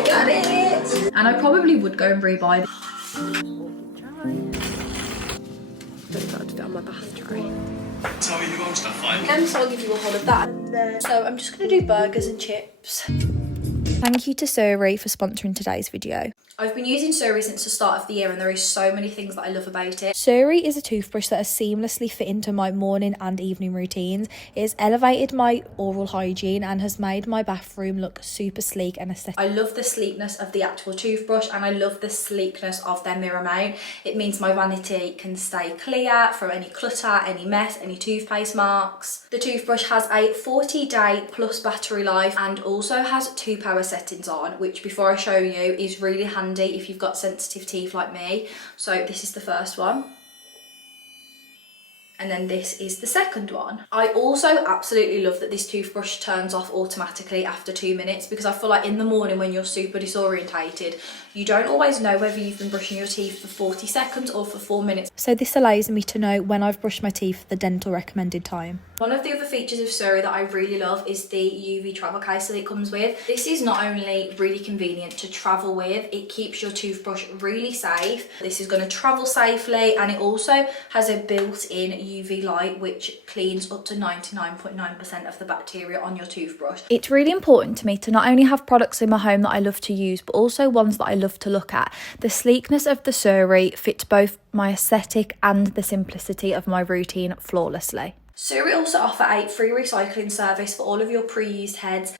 I got it. And I probably would go and rebuy. Don't have to fit on my bath tray. So you want stuff like? So I'll give you a whole of that. And then, so I'm just going to do burgers and chips. Thank you to Suri for sponsoring today's video. I've been using Suri since the start of the year and there is so many things that I love about it. Suri is a toothbrush that has seamlessly fit into my morning and evening routines. It has elevated my oral hygiene and has made my bathroom look super sleek and aesthetic. I love the sleekness of the actual toothbrush and I love the sleekness of their mirror mount. It means my vanity can stay clear from any clutter, any mess, any toothpaste marks. The toothbrush has a 40-day plus battery life and also has 2 power settings on, which before I show you is really handy if you've got sensitive teeth like me. So this is the first one. And then this is the second one. I also absolutely love that this toothbrush turns off automatically after 2 minutes, because I feel like in the morning when you're super disorientated, you don't always know whether you've been brushing your teeth for 40 seconds or for 4 minutes. So this allows me to know when I've brushed my teeth the dental recommended time. One of the other features of Suri that I really love is the UV travel case that it comes with. This is not only really convenient to travel with, it keeps your toothbrush really safe. This is going to travel safely, and it also has a built-in UV light which cleans up to 99.9% of the bacteria on your toothbrush. It's really important to me to not only have products in my home that I love to use, but also ones that I love to look at. The sleekness of the Suri fits both my aesthetic and the simplicity of my routine flawlessly. Suri also offer a free recycling service for all of your pre-used heads.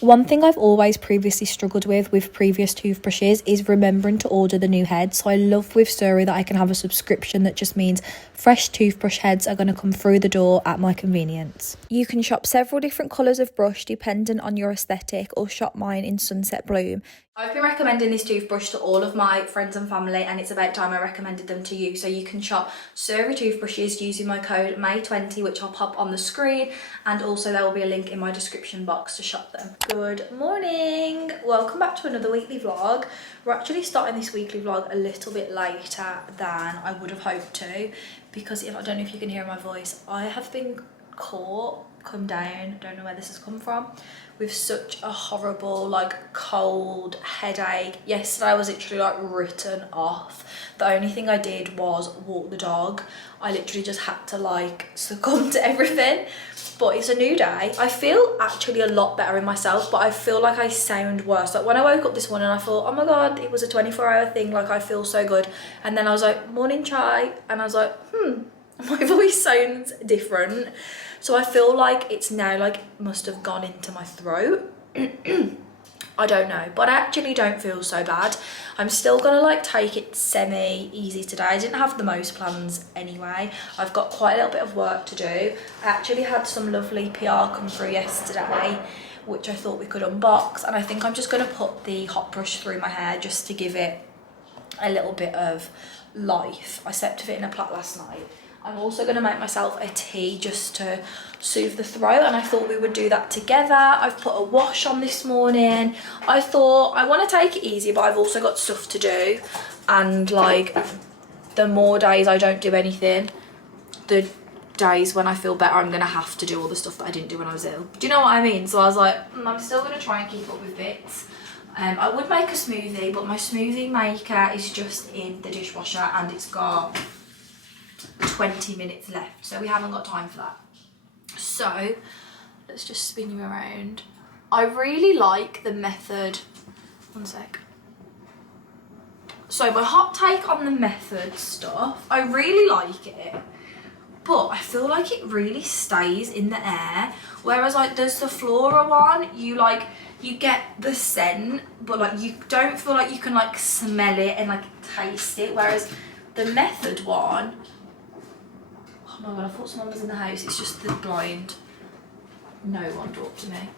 One thing I've always previously struggled with previous toothbrushes is remembering to order the new heads. So I love with Suri that I can have a subscription that just means fresh toothbrush heads are going to come through the door at my convenience. You can shop several different colours of brush dependent on your aesthetic, or shop mine in Sunset Bloom. I've been recommending this toothbrush to all of my friends and family, and it's about time I recommended them to you. So you can shop Suri toothbrushes using my code May20, which I'll pop on the screen, and also there will be a link in my description box to shop them. Good morning, welcome back to another weekly vlog. We're actually starting this weekly vlog a little bit later than I would have hoped to, because I don't know if you can hear my voice, I have been come down, don't know where this has come from, with such a horrible like cold headache. Yesterday I was literally like written off. The only thing I did was walk the dog. I literally just had to like succumb to everything. But it's a new day. I feel actually a lot better in myself, but I feel like I sound worse. Like when I woke up this morning I thought, oh my god, it was a 24-hour thing, like I feel so good. And then I was like, morning chai, and I was like, my voice sounds different. So I feel like it's now like must have gone into my throat. I don't know, but I actually don't feel so bad. I'm still gonna like take it semi-easy today. I didn't have the most plans anyway. I've got quite a little bit of work to do. I actually had some lovely PR come through yesterday, which I thought we could unbox, and I think I'm just gonna put the hot brush through my hair just to give it a little bit of life. I slept with it in a plait last night. I'm also going to make myself a tea just to soothe the throat, and I thought we would do that together. I've put a wash on this morning. I thought I want to take it easy, but I've also got stuff to do, and like the more days I don't do anything, the days when I feel better I'm going to have to do all the stuff that I didn't do when I was ill. Do you know what I mean? So I was like, I'm still going to try and keep up with bits. I would make a smoothie, but my smoothie maker is just in the dishwasher and it's got 20 minutes left, so we haven't got time for that. So let's just spin you around. I really like the method. One sec. So my hot take on the method stuff, I really like it, but I feel like it really stays in the air, whereas like there's the Flora one, you get the scent, but like you don't feel like you can like smell it and like taste it, whereas the method one, oh my god, I thought someone was in the house. It's just the blind. No one talked to me.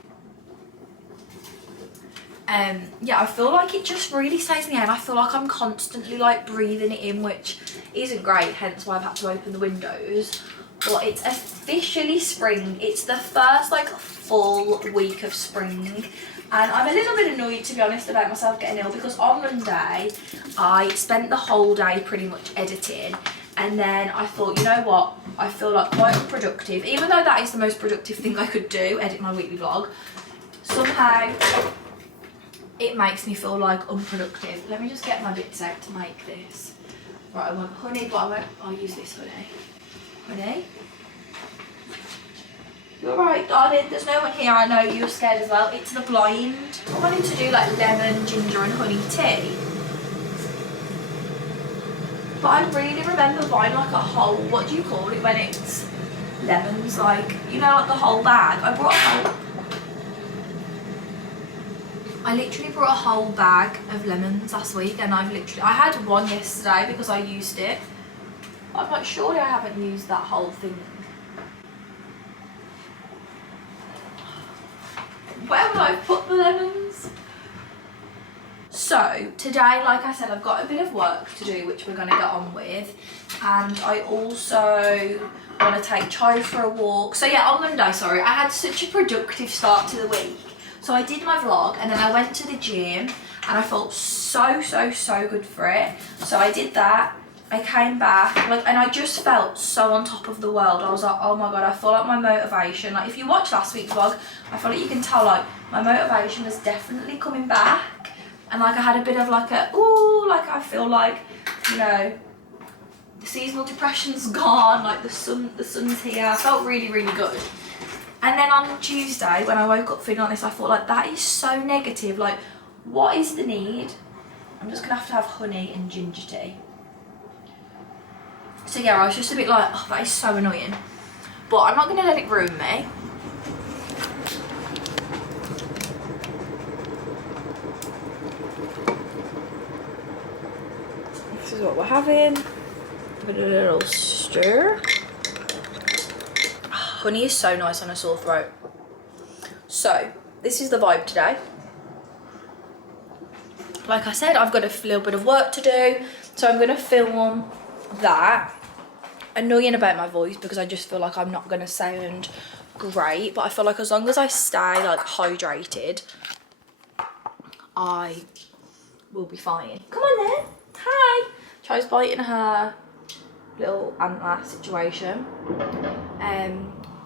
Yeah, I feel like it just really stays in the air, and I feel like I'm constantly like breathing it in, which isn't great, hence why I've had to open the windows. But it's officially spring. It's the first like full week of spring, and I'm a little bit annoyed, to be honest, about myself getting ill, because on Monday I spent the whole day pretty much editing, and then I thought, you know what, I feel like quite unproductive, even though that is the most productive thing I could do, edit my weekly vlog. Somehow it makes me feel like unproductive. Let me just get my bits out to make this. Right, I want honey, but I'll use this honey. Honey? You alright, darling? There's no one here. I know you're scared as well. It's the blind. I wanted to do like lemon, ginger and honey tea. But I really remember buying like a whole, what do you call it when it's lemons? Like, you know, like the whole bag. I literally brought a whole bag of lemons last week, and I had one yesterday because I used it. I'm like, surely I haven't used that whole thing. Where would I put the lemons? So today, like I said, I've got a bit of work to do which we're going to get on with, and I also want to take Chai for a walk. So yeah, on Monday, sorry, I had such a productive start to the week. So I did my vlog, and then I went to the gym, and I felt so good for it. So I did that. I came back, and I just felt so on top of the world. I was like, oh my god, I feel like my motivation, like if you watch last week's vlog, I feel like you can tell like my motivation is definitely coming back. And like I had a bit of like a, ooh, like I feel like, you know, the seasonal depression's gone, like the sun's here. I felt really good. And then on Tuesday, when I woke up feeling like this, I thought like, that is so negative. Like, what is the need? I'm just gonna have to have honey and ginger tea. So yeah, I was just a bit like, oh, that is so annoying. But I'm not gonna let it ruin me. This is what we're having. Give it a little stir. Honey is so nice on a sore throat. So this is the vibe today. Like I said, I've got a little bit of work to do, so I'm gonna film that. Annoying about my voice because I just feel like I'm not gonna sound great, but I feel like as long as I stay like hydrated, I will be fine. Come on then. Hi. Chai's biting her little antler situation.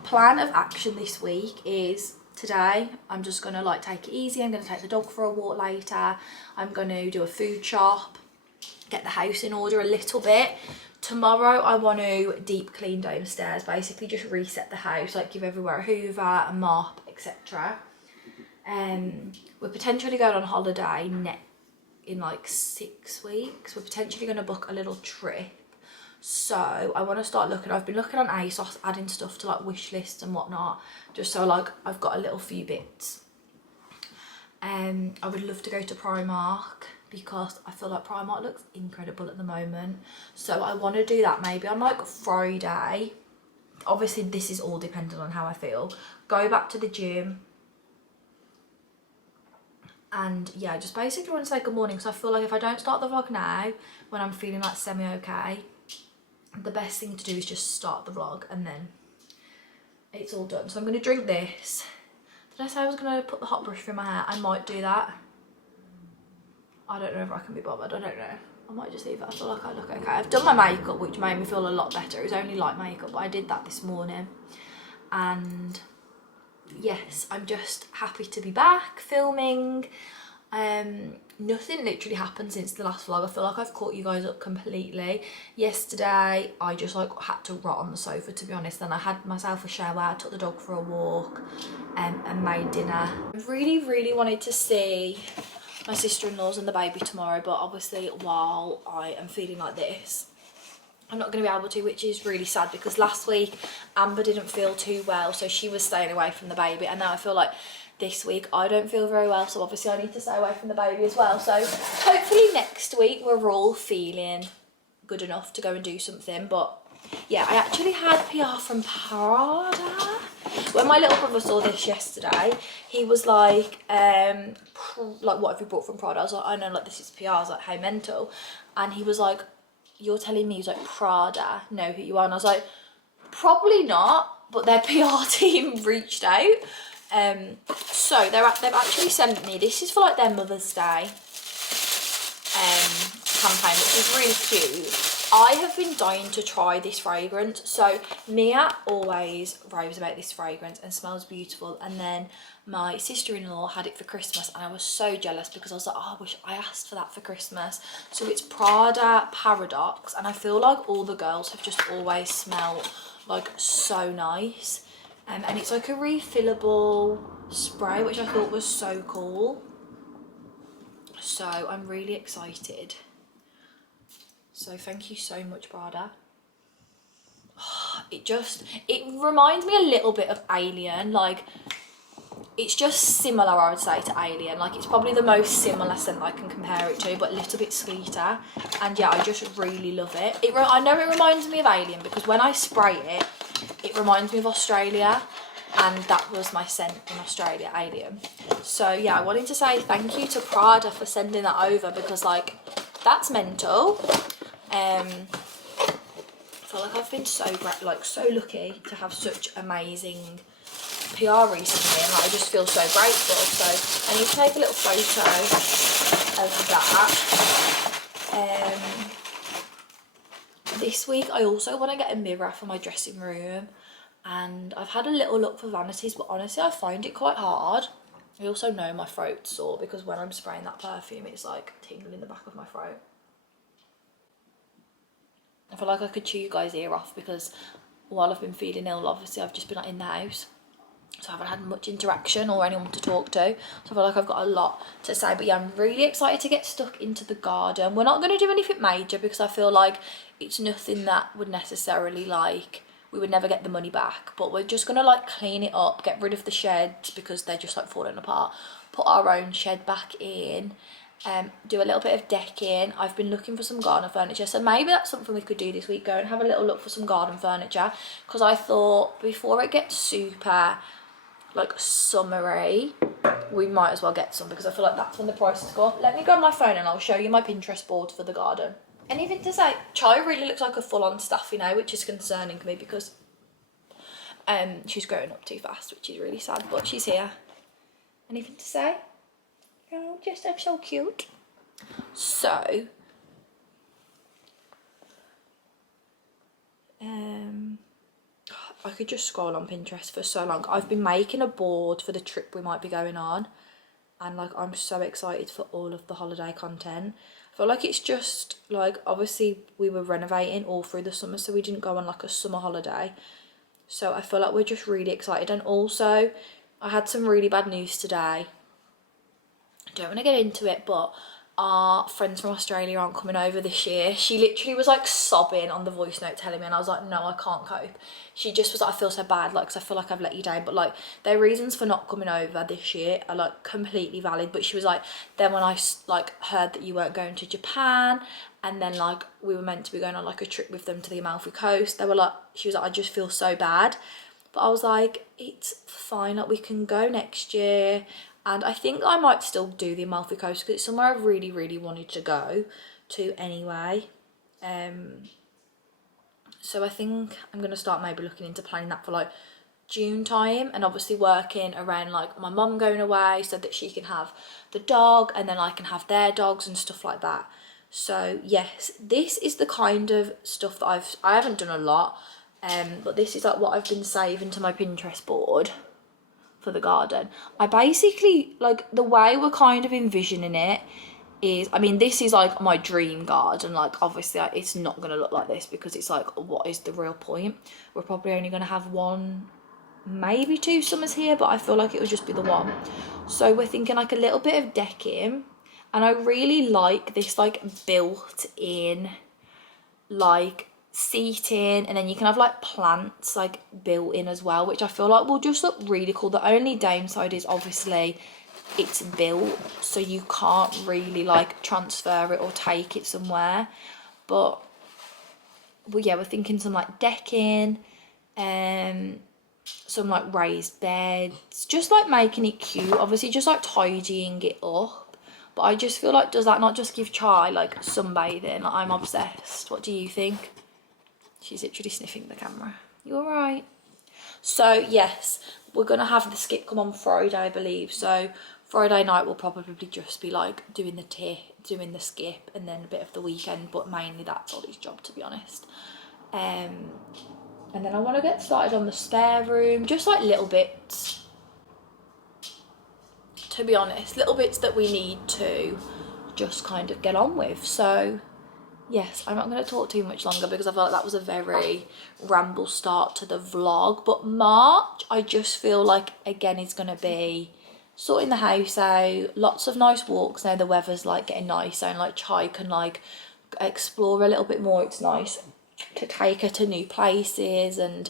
Plan of action this week is today I'm just gonna like take it easy. I'm gonna take the dog for a walk later. I'm gonna do a food shop, get the house in order a little bit. Tomorrow I want to deep clean downstairs, basically just reset the house, like give everywhere a hoover, a mop, etc. We're potentially going on holiday in like 6 weeks. We're potentially going to book a little trip. So I want to start looking. I've been looking on ASOS, adding stuff to like wish lists and whatnot, just so like I've got a little few bits. I would love to go to Primark because I feel like Primark looks incredible at the moment. So I want to do that maybe on like Friday. Obviously this is all dependent on how I feel. Go back to the gym. And yeah, just basically want to say good morning because I feel like if I don't start the vlog now when I'm feeling like semi-okay, the best thing to do is just start the vlog and then it's all done. So I'm going to drink this. Did I say I was going to put the hot brush through my hair? I might do that. I don't know if I can be bothered. I don't know. I might just leave it. I feel like I look okay. I've done my makeup, which made me feel a lot better. It was only light makeup, but I did that this morning. And yes, I'm just happy to be back filming. Nothing literally happened since the last vlog. I feel like I've caught you guys up completely. Yesterday I just like had to rot on the sofa, to be honest. Then I had myself a shower, I took the dog for a walk, and made dinner. I really wanted to see my sister-in-laws and the baby tomorrow, but obviously while I am feeling like this, I'm not going to be able to, which is really sad because last week Amber didn't feel too well, so she was staying away from the baby, and now I feel like this week I don't feel very well, so obviously I need to stay away from the baby as well. So hopefully next week we're all feeling good enough to go and do something. But yeah, I actually had PR from Prada. When my little brother saw this yesterday, he was like what have you brought from Prada? I was like, I know, like this is PR. I was like, how mental? And he was like, you're telling me, he's like, Prada know who you are? And I was like, probably not, but their PR team reached out. So they've actually sent me, this is for like their Mother's Day campaign, which is really cute. I have been dying to try this fragrance. So Mia always raves about this fragrance and smells beautiful, and then my sister-in-law had it for Christmas and I was so jealous because I was like, oh, I wish I asked for that for Christmas. So it's Prada Paradox, and I feel like all the girls have just always smelled like so nice. And it's like a refillable spray, which I thought was so cool. So I'm really excited. So thank you so much, Prada. It reminds me a little bit of Alien. Like, it's just similar, I would say, to Alien. Like, it's probably the most similar scent I can compare it to, but a little bit sweeter. And yeah, I just really love it. I know it reminds me of Alien because when I spray it, it reminds me of Australia. And that was my scent in Australia, Alien. So yeah, I wanted to say thank you to Prada for sending that over because, like, that's mental. I feel like I've been so lucky to have such amazing PR recently, and like, I just feel so grateful. So I need to take a little photo of that. This week I also want to get a mirror for my dressing room, and I've had a little look for vanities, but honestly I find it quite hard. I also know my throat's sore because when I'm spraying that perfume it's like tingling in the back of my throat. I feel like I could chew you guys' ear off because while I've been feeling ill, obviously I've just been like in the house, so I haven't had much interaction or anyone to talk to, so I feel like I've got a lot to say. But yeah, I'm really excited to get stuck into the garden. We're not going to do anything major because I feel like it's nothing that would necessarily, like, we would never get the money back, but we're just going to like clean it up, get rid of the sheds because they're just like falling apart, put our own shed back in, do a little bit of decking. I've been looking for some garden furniture, so maybe that's something we could do this week, go and have a little look for some garden furniture, because I thought before it gets super like summery we might as well get some, because I feel like that's when the prices go up. Let me grab my phone and I'll show you my Pinterest board for the garden. Anything to say? Chai really looks like a full-on staffy now, which is concerning me because she's growing up too fast, which is really sad, but she's here. Anything to say? Oh, just I'm so cute. So I could just scroll on Pinterest for so long. I've been making a board for the trip we might be going on, and like I'm so excited for all of the holiday content. I feel like it's just like, obviously we were renovating all through the summer, so we didn't go on like a summer holiday, so I feel like we're just really excited. And also I had some really bad news today. I don't want to get into it, but our friends from Australia aren't coming over this year. She literally was like sobbing on the voice note telling me, and I was like, no, I can't cope. She just was like, I feel so bad, like, because I feel like I've let you down, but like their reasons for not coming over this year are like completely valid. But she was like, then when I like heard that you weren't going to Japan, and then like we were meant to be going on like a trip with them to the Amalfi Coast, they were like, she was like, I just feel so bad. But I was like, it's fine, like we can go next year. And I think I might still do the Amalfi Coast because it's somewhere I've really, really wanted to go to anyway. So I think I'm going to start maybe looking into planning that for like June time, and obviously working around like my mum going away so that she can have the dog and then I can have their dogs and stuff like that. So yes, this is the kind of stuff that I haven't done a lot, but this is like what I've been saving to my Pinterest board for the garden. I basically, like, the way we're kind of envisioning it is, I mean, this is like my dream garden. Like, obviously it's not going to look like this because it's like, what is the real point? We're probably only going to have one, maybe 2 summers here, but I feel like it would just be the one. So we're thinking like a little bit of decking, and I really like this like built in like seating, and then you can have like plants like built in as well, which I feel like will just look really cool. The only downside is obviously it's built, so you can't really like transfer it or take it somewhere. But yeah, we're thinking some like decking, some like raised beds, just like making it cute, obviously just like tidying it up. But I just feel like, does that not just give Chai like sunbathing? Like, I'm obsessed. What do you think? She's literally sniffing the camera. You all right? So yes, we're gonna have the skip come on Friday, I believe. So Friday night will probably just be like doing the doing the skip, and then a bit of the weekend, but mainly that's Ollie's job, to be honest. And then I want to get started on the spare room, just like little bits, to be honest, little bits that we need to just kind of get on with. So yes, I'm not going to talk too much longer because I feel like that was a very ramble start to the vlog. But March, I just feel like, again, is going to be sorting the house out, lots of nice walks now the weather's like getting nicer, and like Chai can like explore a little bit more. It's nice to take her to new places, and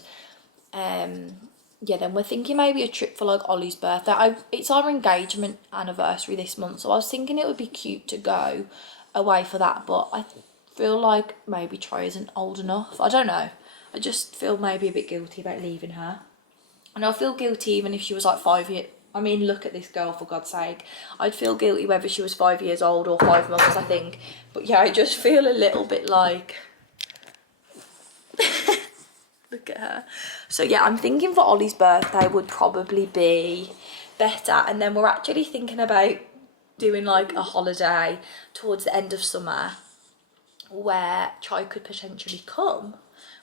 yeah, then we're thinking maybe a trip for like Ollie's birthday. It's our engagement anniversary this month, so I was thinking it would be cute to go away for that, but I feel like maybe Chai isn't old enough. I don't know, I just feel maybe a bit guilty about leaving her, and I feel guilty even if she was like 5 years. I mean, look at this girl, for God's sake. I'd feel guilty whether she was 5 years old or 5 months, I think. But yeah, I just feel a little bit like... Look at her. So yeah, I'm thinking for Ollie's birthday would probably be better. And then we're actually thinking about doing like a holiday towards the end of summer where Chai could potentially come,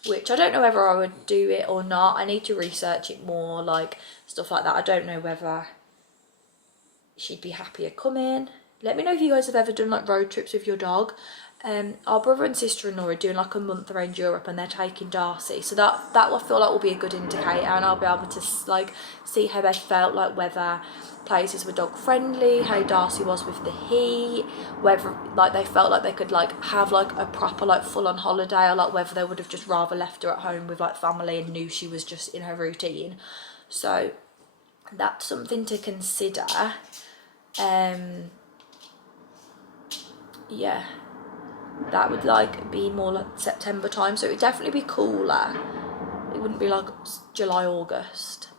which I don't know whether I would do it or not. I need to research it more, like stuff like that. I don't know whether she'd be happier coming. Let me know if you guys have ever done like road trips with your dog. Our brother and sister-in-law are doing like a month around Europe, and they're taking Darcy, so that I feel like will be a good indicator, and I'll be able to like see how they felt, like whether places were dog friendly, how Darcy was with the heat, whether like they felt like they could like have like a proper like full-on holiday, or like whether they would have just rather left her at home with like family and knew she was just in her routine. So that's something to consider. Yeah, that would like be more like September time, so it would definitely be cooler. It wouldn't be like July, August,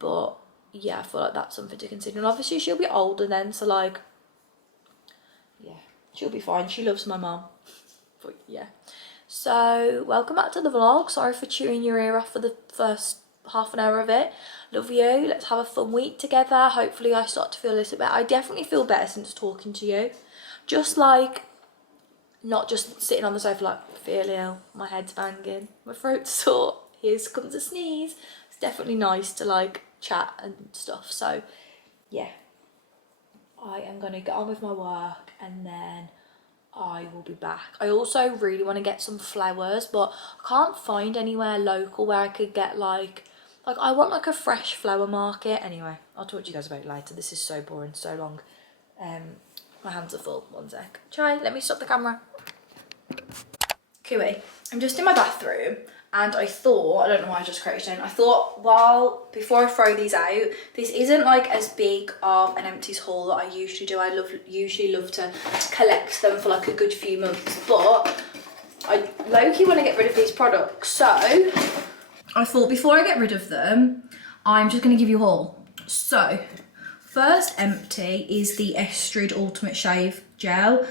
but yeah, I feel like that's something to consider. And obviously she'll be older then, so like, yeah, she'll be fine. She loves my mum. But yeah, so welcome back to the vlog. Sorry for chewing your ear off for the first half an hour of it. Love you. Let's have a fun week together. Hopefully I start to feel a little bit better. I definitely feel better since talking to you. Just like, not just sitting on the sofa like, feel ill, my head's banging, my throat's sore, here comes a sneeze. It's definitely nice to like chat and stuff. So yeah, I am going to get on with my work and then I will be back. I also really want to get some flowers, but I can't find anywhere local where I could get like I want like a fresh flower market. Anyway, I'll talk to you guys about it later. This is so boring, so long. My hands are full. One sec. Chai, let me stop the camera. Cooey, I'm just in my bathroom and I thought, I don't know why I just crouched down, I thought, before I throw these out, this isn't like as big of an empties haul that I usually do. I usually love to collect them for like a good few months, but I low-key want to get rid of these products. So I thought before I get rid of them, I'm just going to give you a haul. So first empty is the Estrid Ultimate Shave Gel.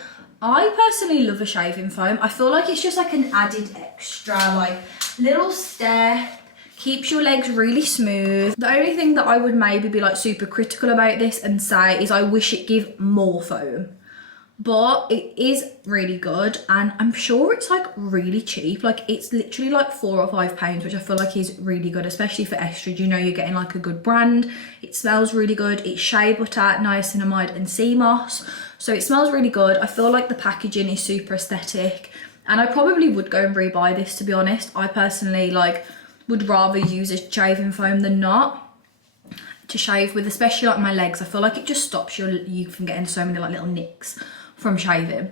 I personally love a shaving foam. I feel like it's just like an added extra, like little step, keeps your legs really smooth. The only thing that I would maybe be like super critical about this and say is I wish it gave more foam. But it is really good, and I'm sure it's like really cheap. Like it's literally like £4 or £5, which I feel like is really good, especially for Estrid. You know, you're getting like a good brand. It smells really good. It's shea butter, niacinamide and sea moss, so it smells really good. I feel like the packaging is super aesthetic, and I probably would go and rebuy this, to be honest. I personally like would rather use a shaving foam than not to shave with, especially like my legs. I feel like it just stops you from getting so many like little nicks from shaving.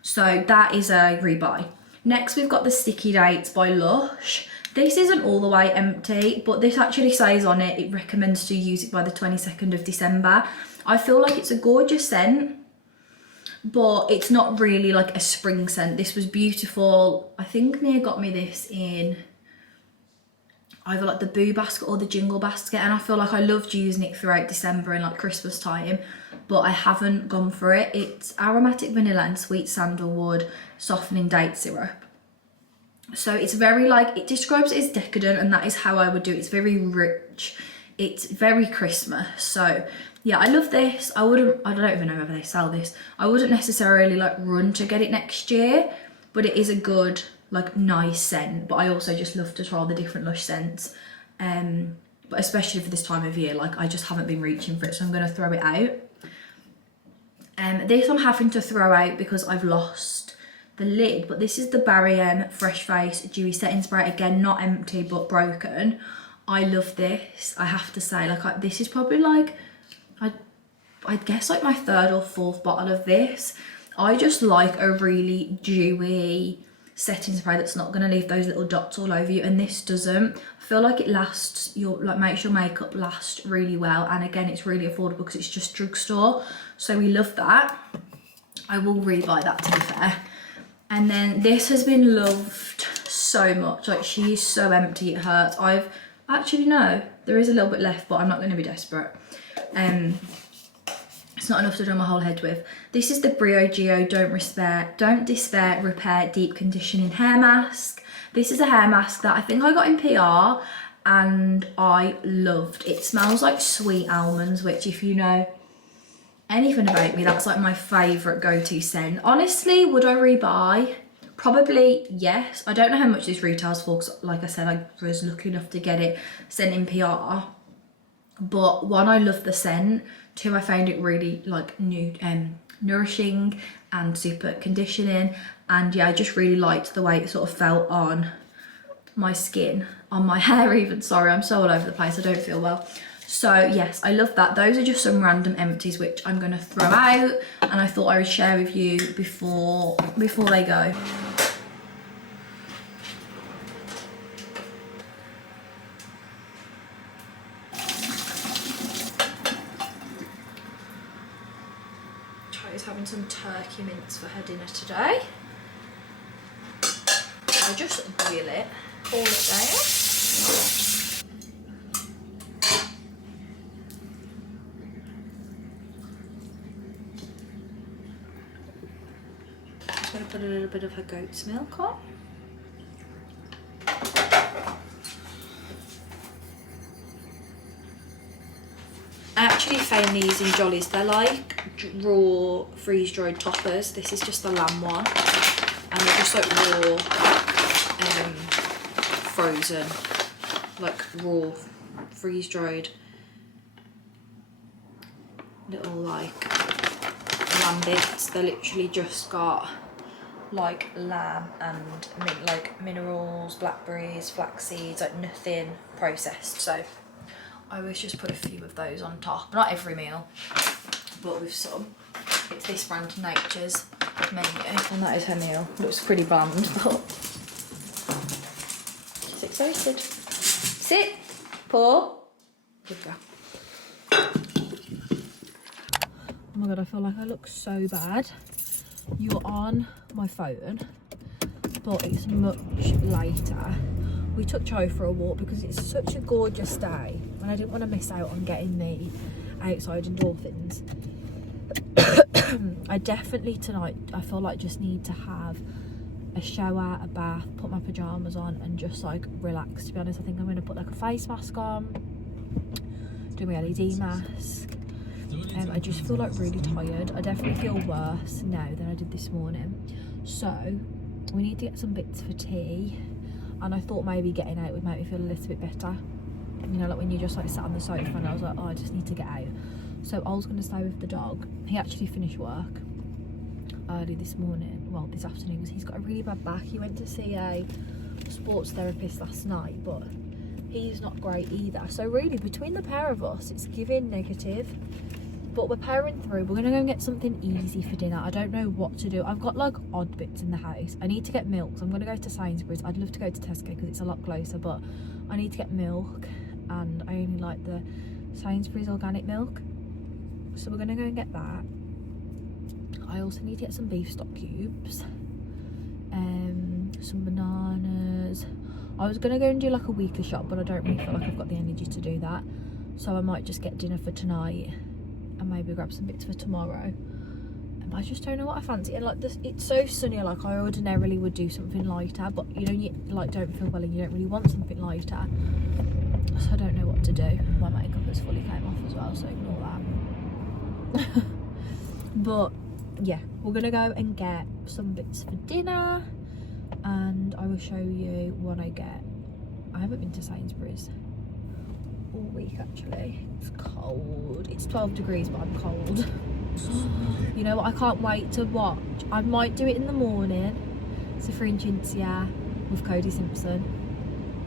So that is a rebuy. Next we've got the Sticky Dates by Lush. This isn't all the way empty, but this actually says on it, it recommends to use it by the 22nd of December. I feel like it's a gorgeous scent, but it's not really like a spring scent. This was beautiful. I think Nia got me this in either like the Boo Basket or the Jingle Basket, and I feel like I loved using it throughout December and like Christmas time, but I haven't gone for it. It's aromatic vanilla and sweet sandalwood softening date syrup. So it's very like, it describes it as decadent, and that is how I would do it. It's very rich, it's very Christmas. So yeah, I love this. I don't even know whether they sell this. I wouldn't necessarily like run to get it next year, but it is a good, like nice scent. But I also just love to try the different Lush scents. But especially for this time of year, like I just haven't been reaching for it, so I'm gonna throw it out. This I'm having to throw out because I've lost the lid, but this is the Barry M Fresh Face Dewy Setting Spray. Again, not empty, but broken. I love this, I have to say. Like this is probably like, I guess like my 3rd or 4th bottle of this. I just like a really dewy setting spray that's not going to leave those little dots all over you, and this doesn't. I feel like it lasts, makes your makeup last really well, and again it's really affordable because it's just drugstore, so we love that. I will rebuy that, to be fair. And then this has been loved so much. Like she is so empty, it hurts. I've actually, no, there is a little bit left, but I'm not going to be desperate. It's not enough to do my whole head with. This is the Brio Geo Don't Despair Repair Deep Conditioning Hair Mask. This is a hair mask that I think I got in PR and I loved. It smells like sweet almonds, which if you know anything about me, that's like my favourite go-to scent. Honestly, would I rebuy? Probably yes. I don't know how much this retails for because like I said, I was lucky enough to get it sent in PR. But one, I love the scent. 2, I found it really like nourishing and super conditioning. And yeah, I just really liked the way it sort of felt on my skin, on my hair even. Sorry, I'm so all over the place, I don't feel well. So yes, I love that. Those are just some random empties which I'm gonna throw out, and I thought I would share with you before they go. Is having some turkey mince for her dinner today. I'll just boil it, pour it down. Just going to put a little bit of her goat's milk on. I actually found these in Jolly's. They're like raw freeze-dried toppers. This is just the lamb one, and they're just like raw frozen, like raw freeze-dried little like lamb bits. They're literally just got like lamb and like minerals, blackberries, flax seeds, like nothing processed. So I always just put a few of those on top. Not every meal, but with some. It's this brand, Nature's menu, and that is her meal. Looks pretty bland, but she's excited. Sit, pour, good girl. Oh my god, I feel like I look so bad. You're on my phone, but it's much later. We took Cho for a walk because it's such a gorgeous day and I didn't want to miss out on getting the outside endorphins. I definitely tonight, I feel like just need to have a shower, a bath, put my pyjamas on and just like relax. To be honest, I think I'm going to put like a face mask on, do my LED mask. I just feel like really tired. I definitely feel worse now than I did this morning. So we need to get some bits for tea. And I thought maybe getting out would make me feel a little bit better. You know, like when you just like sat on the sofa and I was like, oh, I just need to get out. So I was going to stay with the dog. He actually finished work early this morning, well this afternoon, because he's got a really bad back. He went to see a sports therapist last night, but he's not great either. So really between the pair of us, it's giving negative. But we're powering through. We're going to go and get something easy for dinner. I don't know what to do. I've got like odd bits in the house. I need to get milk, so I'm going to go to Sainsbury's. I'd love to go to Tesco because it's a lot closer, but I need to get milk and I only like the Sainsbury's organic milk. So we're going to go and get that. I also need to get some beef stock cubes, some bananas. I was going to go and do like a weekly shop, but I don't really feel like I've got the energy to do that. So I might just get dinner for tonight and maybe grab some bits for tomorrow. I just don't know what I fancy. And like this, it's so sunny, like I ordinarily would do something lighter, but you know, you like don't feel well and you don't really want something lighter. So I don't know what to do. My makeup has fully came off as well, so ignore that. But yeah, we're gonna go and get some bits for dinner, and I will show you what I get. I haven't been to Sainsbury's all week actually. It's cold. It's 12 degrees, but I'm cold. You know what, I can't wait to watch. I might do it in the morning. Suri and Cinzia with Cody Simpson.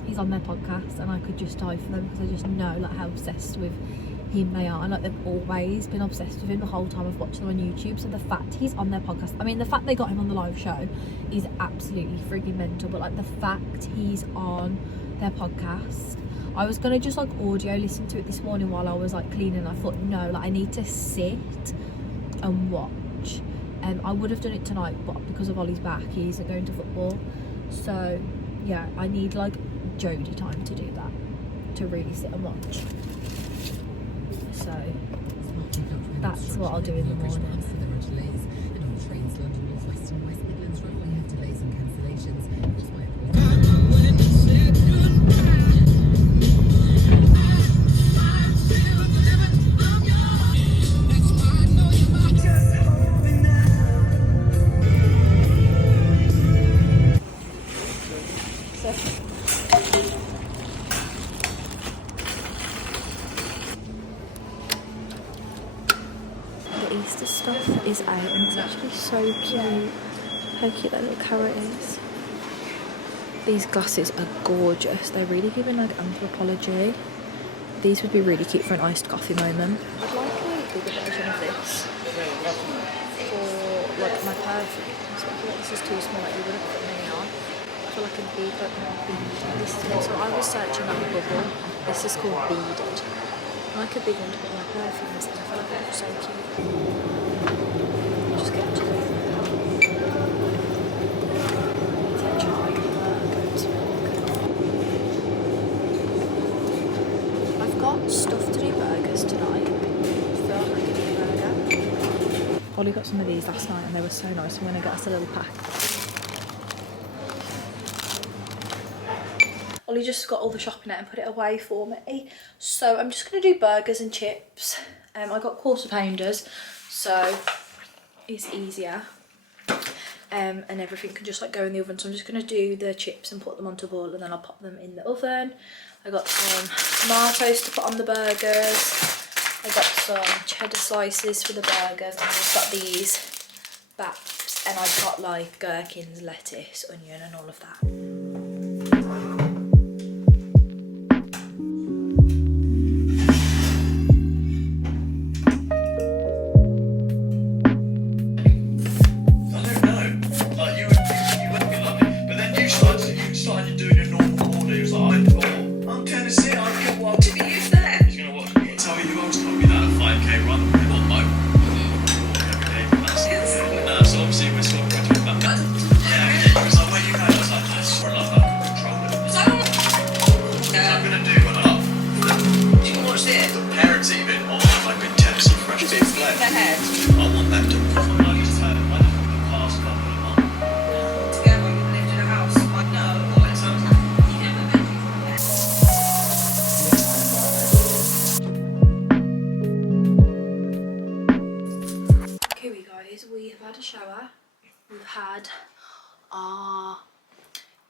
He's on their podcast, and I could just die for them because I just know like how obsessed with him they are, and like they've always been obsessed with him the whole time I've watched them on YouTube. So the fact he's on their podcast, I mean the fact they got him on the live show is absolutely frigging mental, but like the fact he's on their podcast, I was gonna just like audio listen to it this morning while I was like cleaning. I thought no, like I need to sit and watch. I would have done it tonight, but because of Ollie's back, he isn't going to football, so yeah, I need like Jodie time to do that, to really sit and watch. So that's what I'll do in the morning. The Easter stuff is out, and it's actually so cute. How cute that little carrot is. These glasses are gorgeous. They're really giving like anthropology. These would be really cute for an iced coffee moment. I'd like a bigger version of this for like my perfumes. I feel like this is too small, like you wouldn't put many on. I feel like a big like more bead. This is also, I was searching like a bubble. This is called beaded. I like a big one to put on my perfumes, and I feel like it looks so cute. Just get to it. I've got stuff to do burgers tonight. I feel like I could eat a burger. Ollie got some of these last night and they were so nice. I'm going to get us a little pack. Ollie just got all the shopping out and put it away for me. So I'm just going to do burgers and chips. I got quarter pounders, so it's easier. And everything can just like go in the oven. So I'm just going to do the chips and put them onto a ball, and then I'll pop them in the oven. I got some tomatoes to put on the burgers. I got some cheddar slices for the burgers, and I've just got these baps, and I've got like gherkins, lettuce, onion and all of that. We've had a shower, we've had our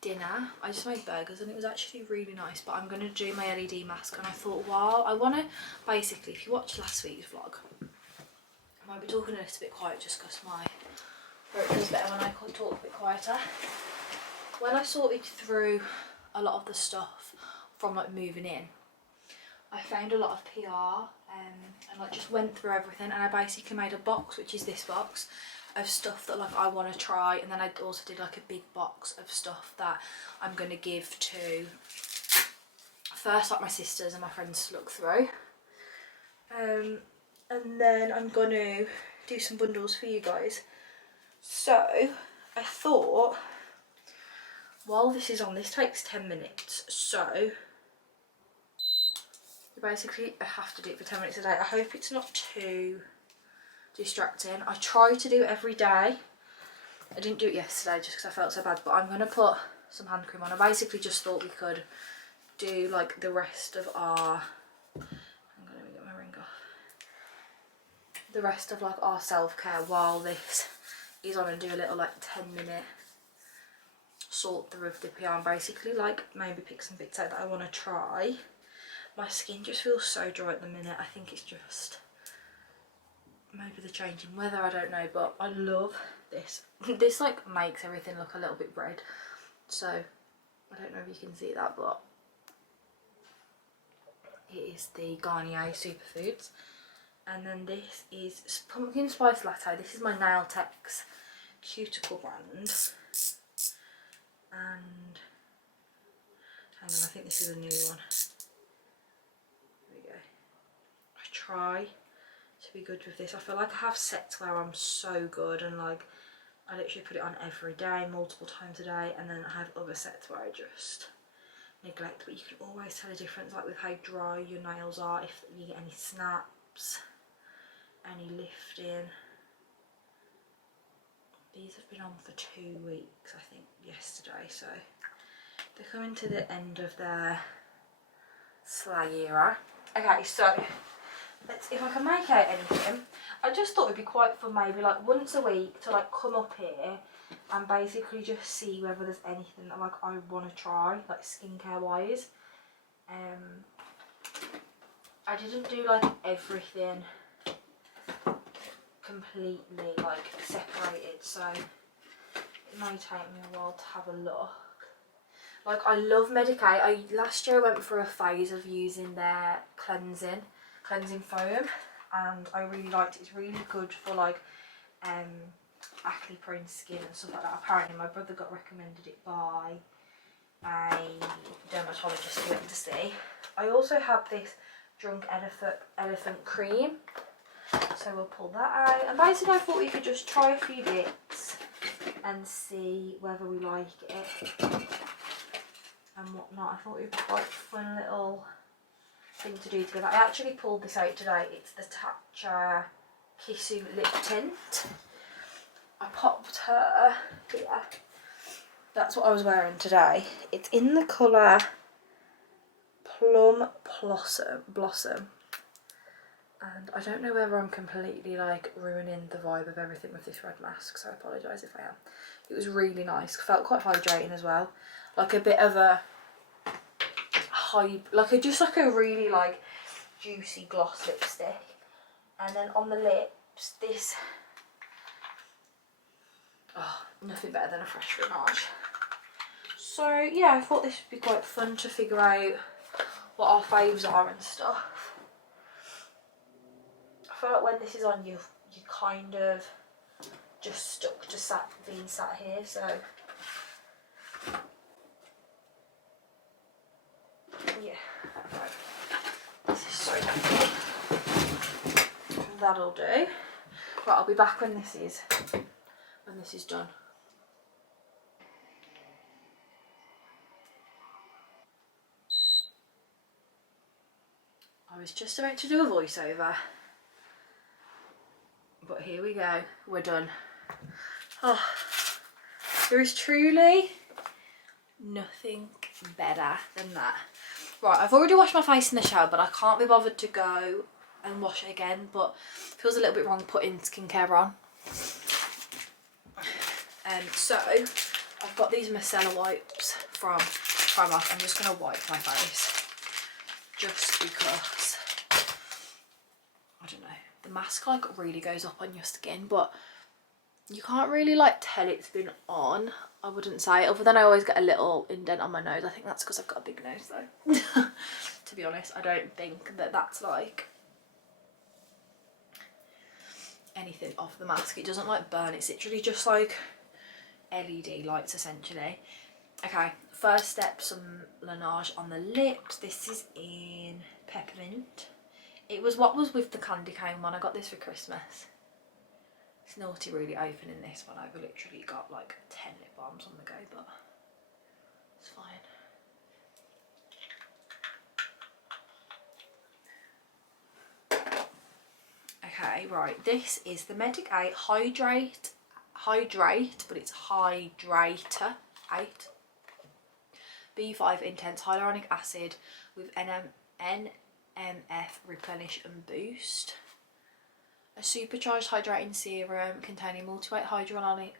dinner. I just made burgers and it was actually really nice, but I'm going to do my LED mask, and I thought, wow, I want to, basically, if you watched last week's vlog, I might be talking a little bit quiet just because my throat feels better when I talk a bit quieter. When I sorted through a lot of the stuff from like moving in, I found a lot of PR and like just went through everything, and I basically made a box, which is this box, of stuff that like I want to try, and then I also did like a big box of stuff that I'm going to give to first like my sisters and my friends to look through, and then I'm going to do some bundles for you guys. So I thought, while this is on, this takes 10 minutes, so basically I have to do it for 10 minutes a day. I hope it's not too distracting. I try to do it every day. I didn't do it yesterday just because I felt so bad, but I'm going to put some hand cream on. I basically just thought we could do like the rest of our, I'm going to get my ring off, the rest of like our self-care while this is on, and do a little like 10-minute sort through of the PR, and basically like maybe pick some bits out that I want to try. My skin just feels so dry at the minute. I think it's just maybe the changing weather, I don't know, but I love this. This like makes everything look a little bit red, so I don't know if you can see that, but it is the Garnier Superfoods. And then this is pumpkin spice latte. This is my Nail Tech's cuticle brand, and hang on, I think this is a new one. There we go. I try to be good with this. I feel like I have sets where I'm so good, and like I literally put it on every day, multiple times a day, and then I have other sets where I just neglect. But you can always tell a difference, like with how dry your nails are, if you get any snaps, any lifting. These have been on for 2 weeks, I think, yesterday, so they're coming to the end of their slag era. Okay, so let's, if I can make out anything, I just thought it'd be quite fun maybe like once a week to like come up here and basically just see whether there's anything that like I want to try, like skincare wise. I didn't do like everything completely like separated, so it may take me a while to have a look. Like I love Medicaid. Last year I went through a phase of using their cleansing foam, and I really liked it. It's really good for like acne prone skin and stuff like that. Apparently my brother got recommended it by a dermatologist he went to see. I also have this Drunk Elephant cream, so we'll pull that out, and basically I thought we could just try a few bits and see whether we like it and whatnot. I thought it would be quite a fun little thing to do together. I actually pulled this out today. It's the Tatcha Kisu lip tint. I popped her here. That's what I was wearing today. It's in the colour Plum Blossom. And I don't know whether I'm completely like ruining the vibe of everything with this red mask, so I apologise if I am. It was really nice. Felt quite hydrating as well. Like a bit of a just like a really like juicy gloss lipstick. And then on the lips, this, nothing better than a fresh Renage. So yeah, I thought this would be quite fun to figure out what our faves are and stuff. I feel like when this is on, you kind of just stuck to being sat here, so yeah. Right. This is so heavy. That'll do. Right, I'll be back when this is done. I was just about to do a voiceover, but here we go, we're done. Oh, there is truly nothing better than that. Right, I've already washed my face in the shower, but I can't be bothered to go and wash it again, but it feels a little bit wrong putting skincare on. So I've got these micellar wipes from Primark. I'm just going to wipe my face just because, I don't know, the mask like really goes up on your skin, but you can't really like tell it's been on, I wouldn't say, other than I always get a little indent on my nose. I think that's because I've got a big nose though. To be honest, I don't think that that's like anything off the mask. It doesn't like burn, it's literally just like LED lights essentially. Okay, first step, some Laneige on the lips. This is in Peppermint. It was what was with the candy cane one. I got this for Christmas. It's naughty really opening this one. I've literally got like 10 lip balms on the go, but it's fine. Okay, right, this is the Medic 8 Hydrate, but it's Hydrator 8. B5 Intense Hyaluronic Acid with NMF Replenish and Boost. a supercharged hydrating serum containing multi-weight hyaluronic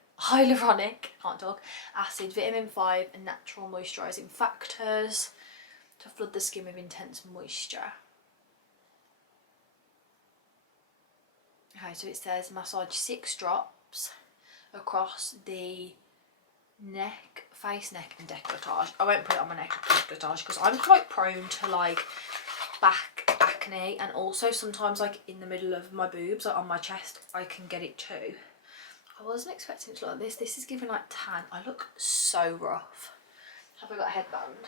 can't talk, acid, vitamin 5 and natural moisturising factors to flood the skin with intense moisture. Okay, so it says massage 6 drops across the neck, face, neck and décolletage. I won't put it on my neck décolletage because I'm quite prone to like back acne, and also sometimes like in the middle of my boobs, like on my chest, I can get it too. I wasn't expecting it to look like this. This is giving like tan. I look so rough. Have I got a headband?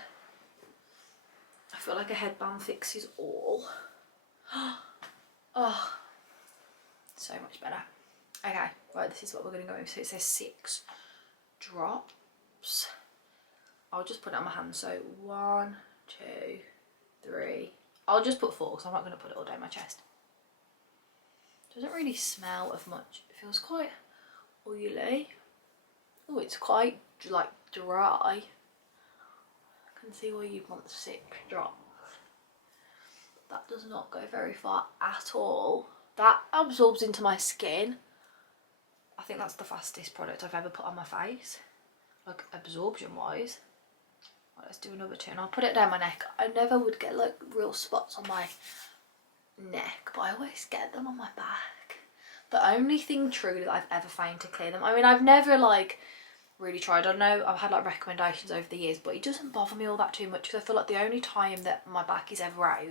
I feel like a headband fixes all. Oh, so much better. Okay, right, this is what we're going to go with. So it says 6 drops. I'll just put it on my hand. So 1, 2, 3. I'll just put 4 because I'm not going to put it all down my chest. Doesn't really smell of much. It feels quite oily. Oh, it's quite like dry. I can see why you'd want 6 drops. That does not go very far at all. That absorbs into my skin. I think that's the fastest product I've ever put on my face, like absorption wise. Right, let's do another 2 and I'll put it down my neck. I never would get like real spots on my neck, but I always get them on my back. The only thing truly that I've ever found to clear them, I mean, I've never like really tried. I know I've had like recommendations over the years, but it doesn't bother me all that too much because I feel like the only time that my back is ever out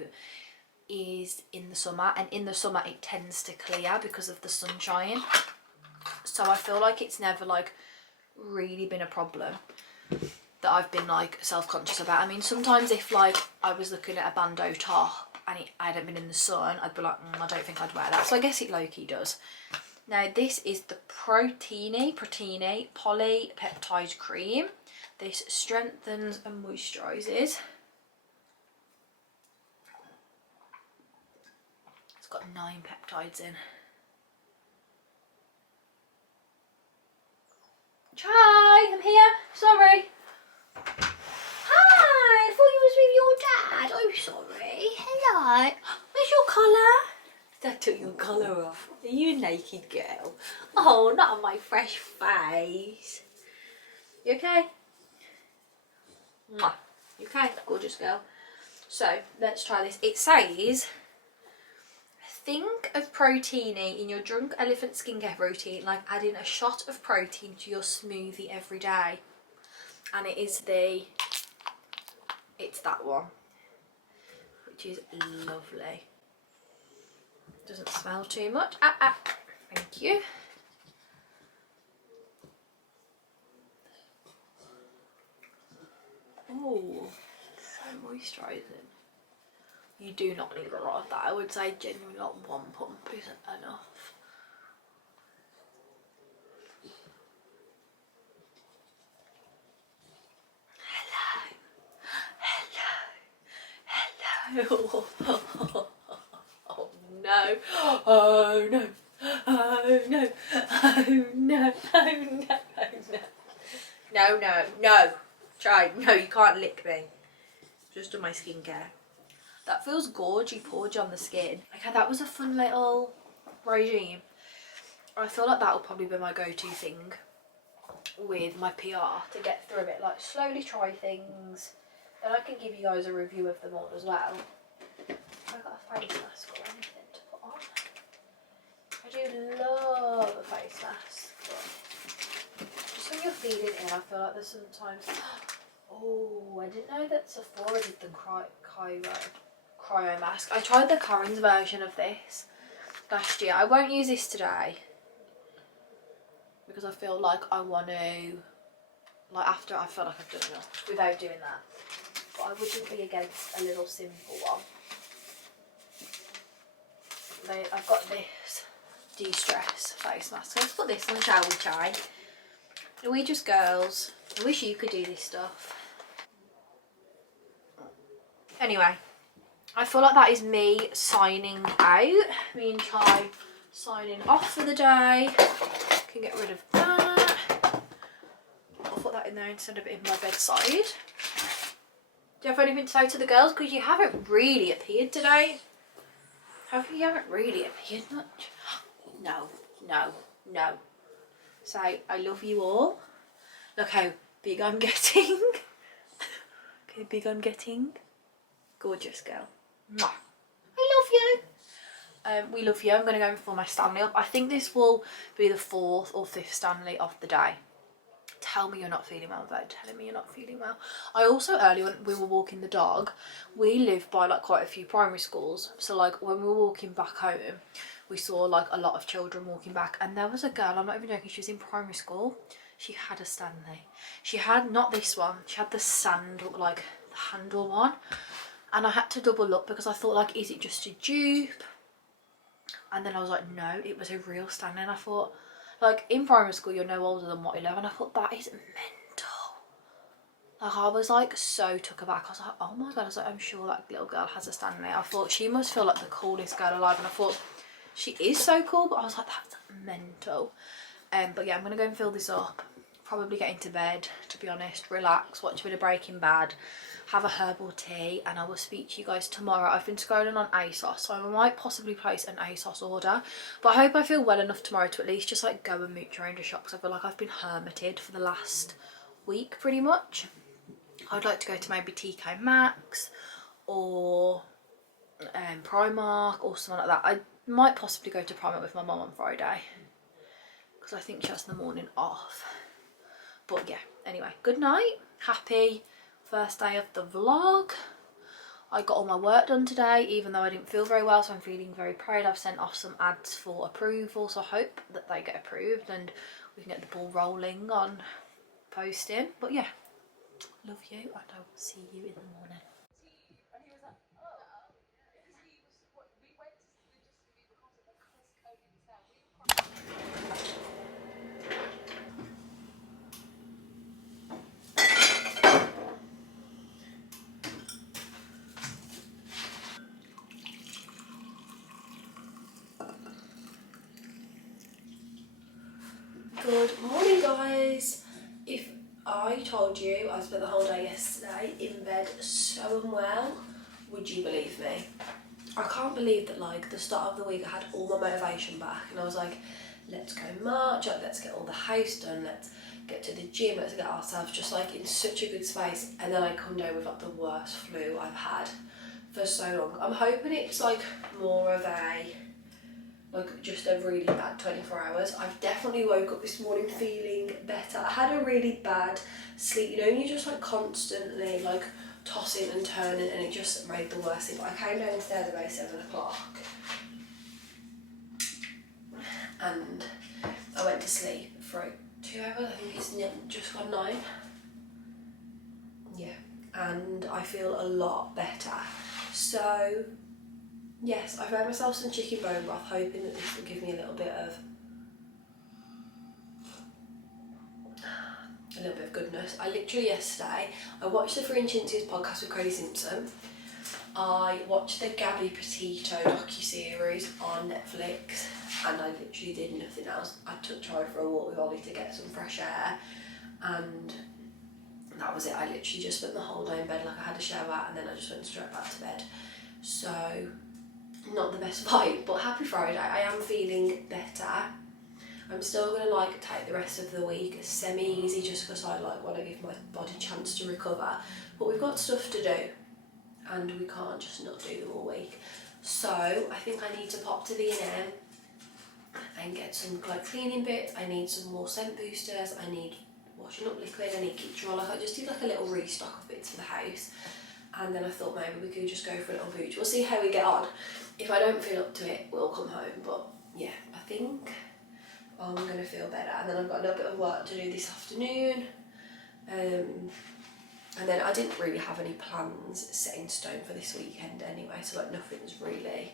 is in the summer, and in the summer it tends to clear because of the sunshine. So I feel like it's never like really been a problem that I've been like self-conscious about. I mean, sometimes if like I was looking at a bandeau top and I hadn't been in the sun, I'd be like, I don't think I'd wear that. So I guess it low-key does. Now this is the Proteini Polypeptide Cream. This strengthens and moisturises. It's got 9 peptides in. Hi, I'm here. Sorry. Hi, I thought you was with your dad. I'm sorry. Hello. Where's your collar? Dad took your collar off. Are you a naked girl? Oh, not on my fresh face. You okay? Mwah. You okay? Gorgeous girl. So, let's try this. It says, think of Proteini in your drunk elephant skincare routine, like adding a shot of protein to your smoothie every day. And it is it's that one, which is lovely. Doesn't smell too much. Thank you. Oh, so moisturising. You do not need a lot of that. I would say genuinely like 1 pump isn't enough. Hello. Oh no. Oh no. Oh no. Oh no. Oh no. Oh no. No. Try. No, you can't lick me. Just do my skincare. That feels gorgy porgy on the skin. Okay, that was a fun little regime. I feel like that'll probably be my go-to thing with my PR to get through it. Like slowly try things. Then I can give you guys a review of them all as well. Have I got a face mask or anything to put on? I do love a face mask. But just when you're feeling ill, I feel like there's sometimes... Oh, I didn't know that Sephora did the cryo mask. I tried the Karen's version of this last year. I won't use this today because I feel like I want to, like after I feel like I've done enough without doing that. But I wouldn't be against a little simple one. I've got this de-stress face mask. Let's put this on, shall we, Chai? Are we just girls? I wish you could do this stuff. Anyway, I feel like that is me signing out. Me and Chai signing off for the day. Can get rid of that. I'll put that in there instead of it in my bedside. Do you have anything to say to the girls? Because you haven't really appeared today. You haven't really appeared much. No, no, no. So, I love you all. Look how big I'm getting. Look how big I'm getting. Gorgeous girl. Mwah. I love you. We love you. I'm going to go and fill my Stanley up. I think this will be the 4th or 5th Stanley of the day. Tell me you're not feeling well, though. Telling me you're not feeling well. I also, earlier when we were walking the dog, we live by like quite a few primary schools. So like when we were walking back home, we saw like a lot of children walking back, and there was a girl, I'm not even joking, she was in primary school. She had a Stanley. She had not this one. She had the like the handle one. And I had to double up because I thought like, is it just a dupe? And then I was like, no, it was a real Stanley. And I thought, like, in primary school, you're no older than, what, 11? I thought, that is mental. Like, I was, like, so took aback. I was like, oh, my God. I was like, I'm sure that little girl has a Stanley. I thought, she must feel like the coolest girl alive. And I thought, she is so cool. But I was like, that's mental. But, yeah, I'm going to go and fill this up. Probably get into bed, to be honest. Relax, watch a bit of Breaking Bad. Have a herbal tea, and I will speak to you guys tomorrow. I've been scrolling on ASOS, so I might possibly place an ASOS order, but I hope I feel well enough tomorrow to at least just like go and mooch around a shop, because I feel like I've been hermited for the last week pretty much. I'd like to go to maybe TK Maxx or Primark or something like that. I might possibly go to Primark with my mum on Friday because I think she has the morning off. But yeah, anyway, good night. Happy first day of the vlog. I got all my work done today, even though I didn't feel very well, so I'm feeling very proud. I've sent off some ads for approval, so I hope that they get approved and we can get the ball rolling on posting. But yeah, love you, and I will see you in the morning. Good morning, guys. If I told you I spent the whole day yesterday in bed so unwell, would you believe me? I can't believe that like the start of the week I had all my motivation back and I was like, let's go march, like, let's get all the house done, let's get to the gym, let's get ourselves just like in such a good space, and then I come down with like the worst flu I've had for so long. I'm hoping it's like more of a like just a really bad 24 hours. I've definitely woke up this morning feeling better. I had a really bad sleep, you know, and you just like constantly like tossing and turning, and it just made the worst thing. But I came downstairs about 7 o'clock and I went to sleep for 2 hours. I think it's just gone 9. Yeah, and I feel a lot better. So yes, I've made myself some chicken bone broth, hoping that this will give me a little bit of goodness. I literally yesterday, I watched the 3 Inches podcast with Cody Simpson. I watched the Gabby Petito docu-series on Netflix, and I literally did nothing else. I took Charlie for a walk with Ollie to get some fresh air, and that was it. I literally just spent the whole day in bed. Like, I had a shower and then I just went straight back to bed. So not the best vibe, but happy Friday. I am feeling better. I'm still gonna like take the rest of the week semi-easy just because I like want to give my body a chance to recover. But we've got stuff to do and we can't just not do them all week. So I think I need to pop to B&M and get some like cleaning bits. I need some more scent boosters. I need washing up liquid. I need kitchen roll. I just did like a little restock of bits for the house. And then I thought maybe we could just go for a little booch. We'll see how we get on. If I don't feel up to it, we'll come home. But yeah, I think I'm going to feel better. And then I've got a little bit of work to do this afternoon. And then I didn't really have any plans set in stone for this weekend anyway. So like nothing's really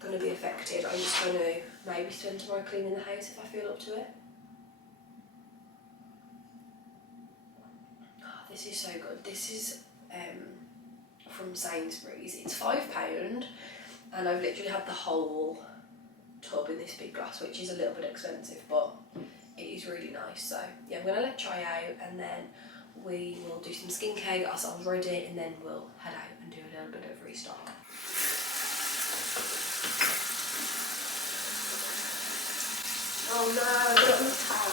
going to be affected. I'm just going to maybe spend tomorrow cleaning the house if I feel up to it. Oh, this is so good. This is from Sainsbury's. It's £5 and I've literally had the whole tub in this big glass, which is a little bit expensive, but it is really nice. So yeah, I'm going to let try out and then we will do some skincare, get ourselves ready, and then we'll head out and do a little bit of restock. Oh no, I got on the towel.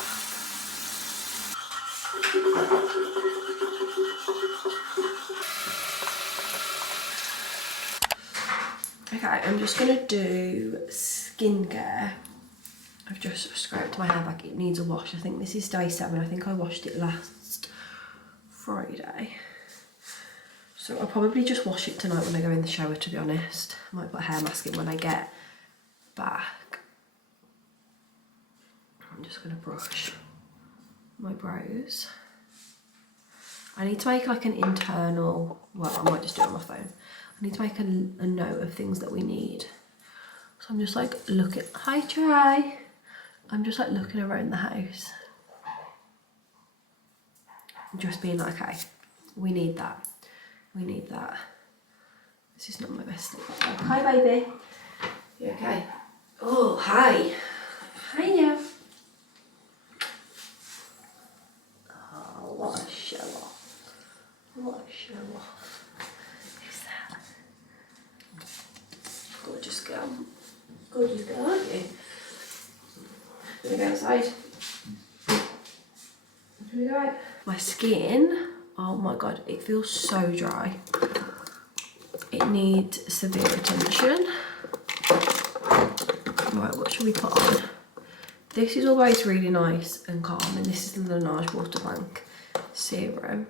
Okay, I'm just gonna do skincare. I've just scraped my hair back, it needs a wash. I think this is day 7, I think I washed it last Friday. So I'll probably just wash it tonight when I go in the shower, to be honest. I might put a hair mask in when I get back. I'm just gonna brush my brows. I need to make like an internal, well, I might just do it on my phone. I need to make a note of things that we need. So I'm just like looking, hi Trey. I'm just like looking around the house. Just being like, okay, we need that. We need that. This is not my best thing. Hi baby. You okay? Oh, hi. Hi yeah. Oh, what a show off. What a show off. Who's that? Gorgeous girl. Gorgeous girl, aren't you? Gonna go outside. Gonna go out. My skin, oh my god, it feels so dry. It needs severe attention. Right, what should we put on? This is always really nice and calm, and this is the Laneige Water Bank serum.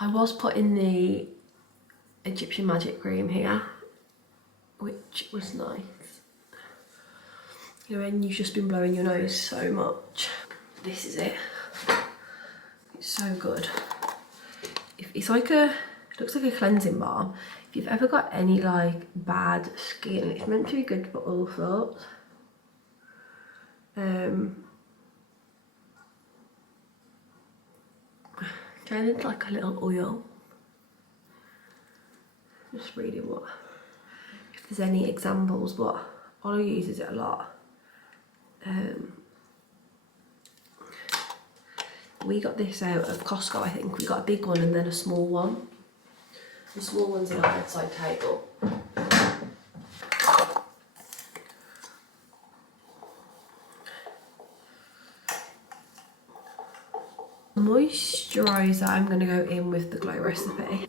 I was putting the Egyptian Magic Cream here, which was nice. You know, when you've just been blowing your nose so much. This is it. It's so good. It's like it looks like a cleansing balm. If you've ever got any like bad skin, it's meant to be good for all sorts. Kind of like a little oil. Just reading what, if there's any examples, but Ollie uses it a lot. We got this out of Costco, I think. We got a big one and then a small one. The small one's in our bedside table. Moisturiser, I'm going to go in with the Glow Recipe.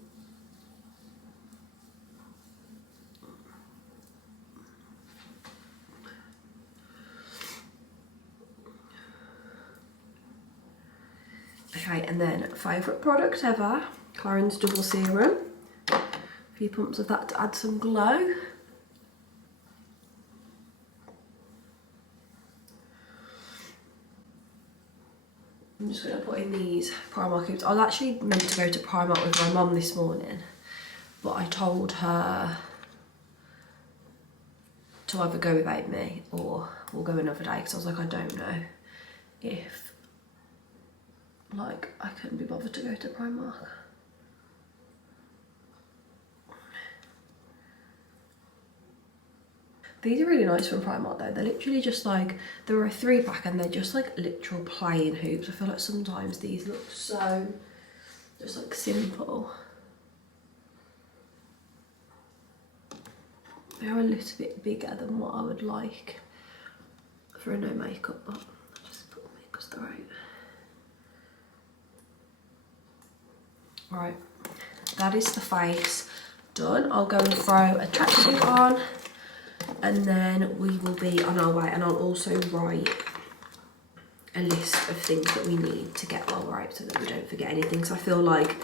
Okay, and then favourite product ever, Clarins Double Serum. A few pumps of that to add some glow. I'm just going to put in these Primark cubes. I was actually meant to go to Primark with my mum this morning, but I told her to either go without me or we'll go another day, because I was like, I don't know if like I couldn't be bothered to go to Primark. These are really nice from Primark though. They're literally just like, they're a 3-pack and they're just like literal plain hoops. I feel like sometimes these look so just like simple. They're a little bit bigger than what I would like for a no makeup, but I'll just put them in because they're out. Right, that is the face done. I'll go and throw a tracksuit on and then we will be on our way, and I'll also write a list of things that we need to get while we're out so that we don't forget anything, because I feel like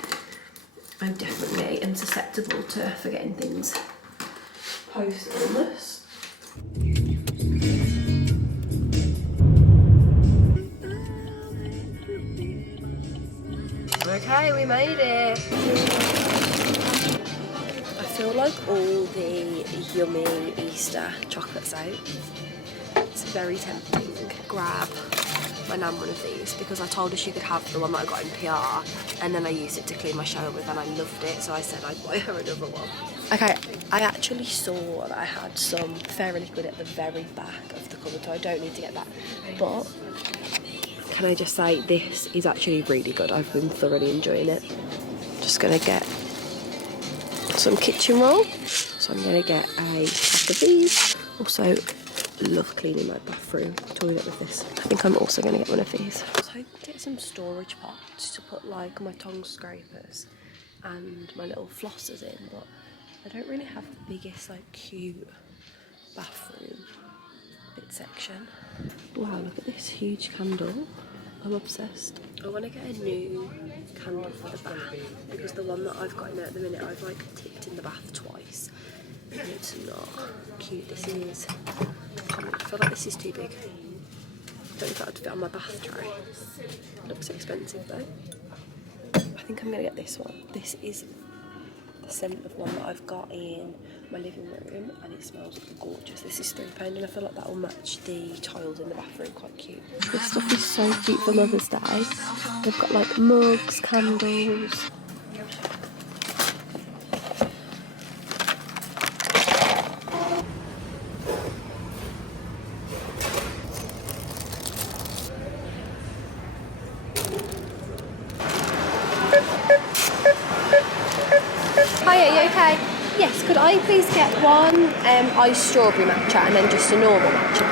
I'm definitely susceptible to forgetting things post-illness. Okay, we made it. I feel like all the yummy Easter chocolates out. It's very tempting. Grab my nan one of these because I told her she could have the one that I got in PR, and then I used it to clean my shower with and I loved it, so I said I'd buy her another one. Okay, I actually saw that I had some Fairy Liquid at the very back of the cupboard, so I don't need to get that. But can I just say, this is actually really good. I've been thoroughly enjoying it. Just gonna get some kitchen roll. So I'm going to get a pack of these. Also, love cleaning my bathroom toilet with this. I think I'm also going to get one of these. I was hoping to get some storage pots to put like my tongue scrapers and my little flossers in, but I don't really have the biggest like cute bathroom bit section. Wow, look at this huge candle. I'm obsessed. I want to get a new candle for the bath because the one that I've got in there at the minute, I've like tipped in the bath twice and it's not cute. This is, I feel like this is too big. I don't know if that would fit on my bath tray. Looks expensive though. I think I'm going to get this one. This is the scent of one that I've got in my living room and it smells gorgeous. This is £3 and I feel like that will match the tiles in the bathroom quite cute. This stuff is so cute for Mother's Day. They've got like mugs, candles. Hi, are you okay? Yes, could I please get one iced strawberry matcha and then just a normal matcha,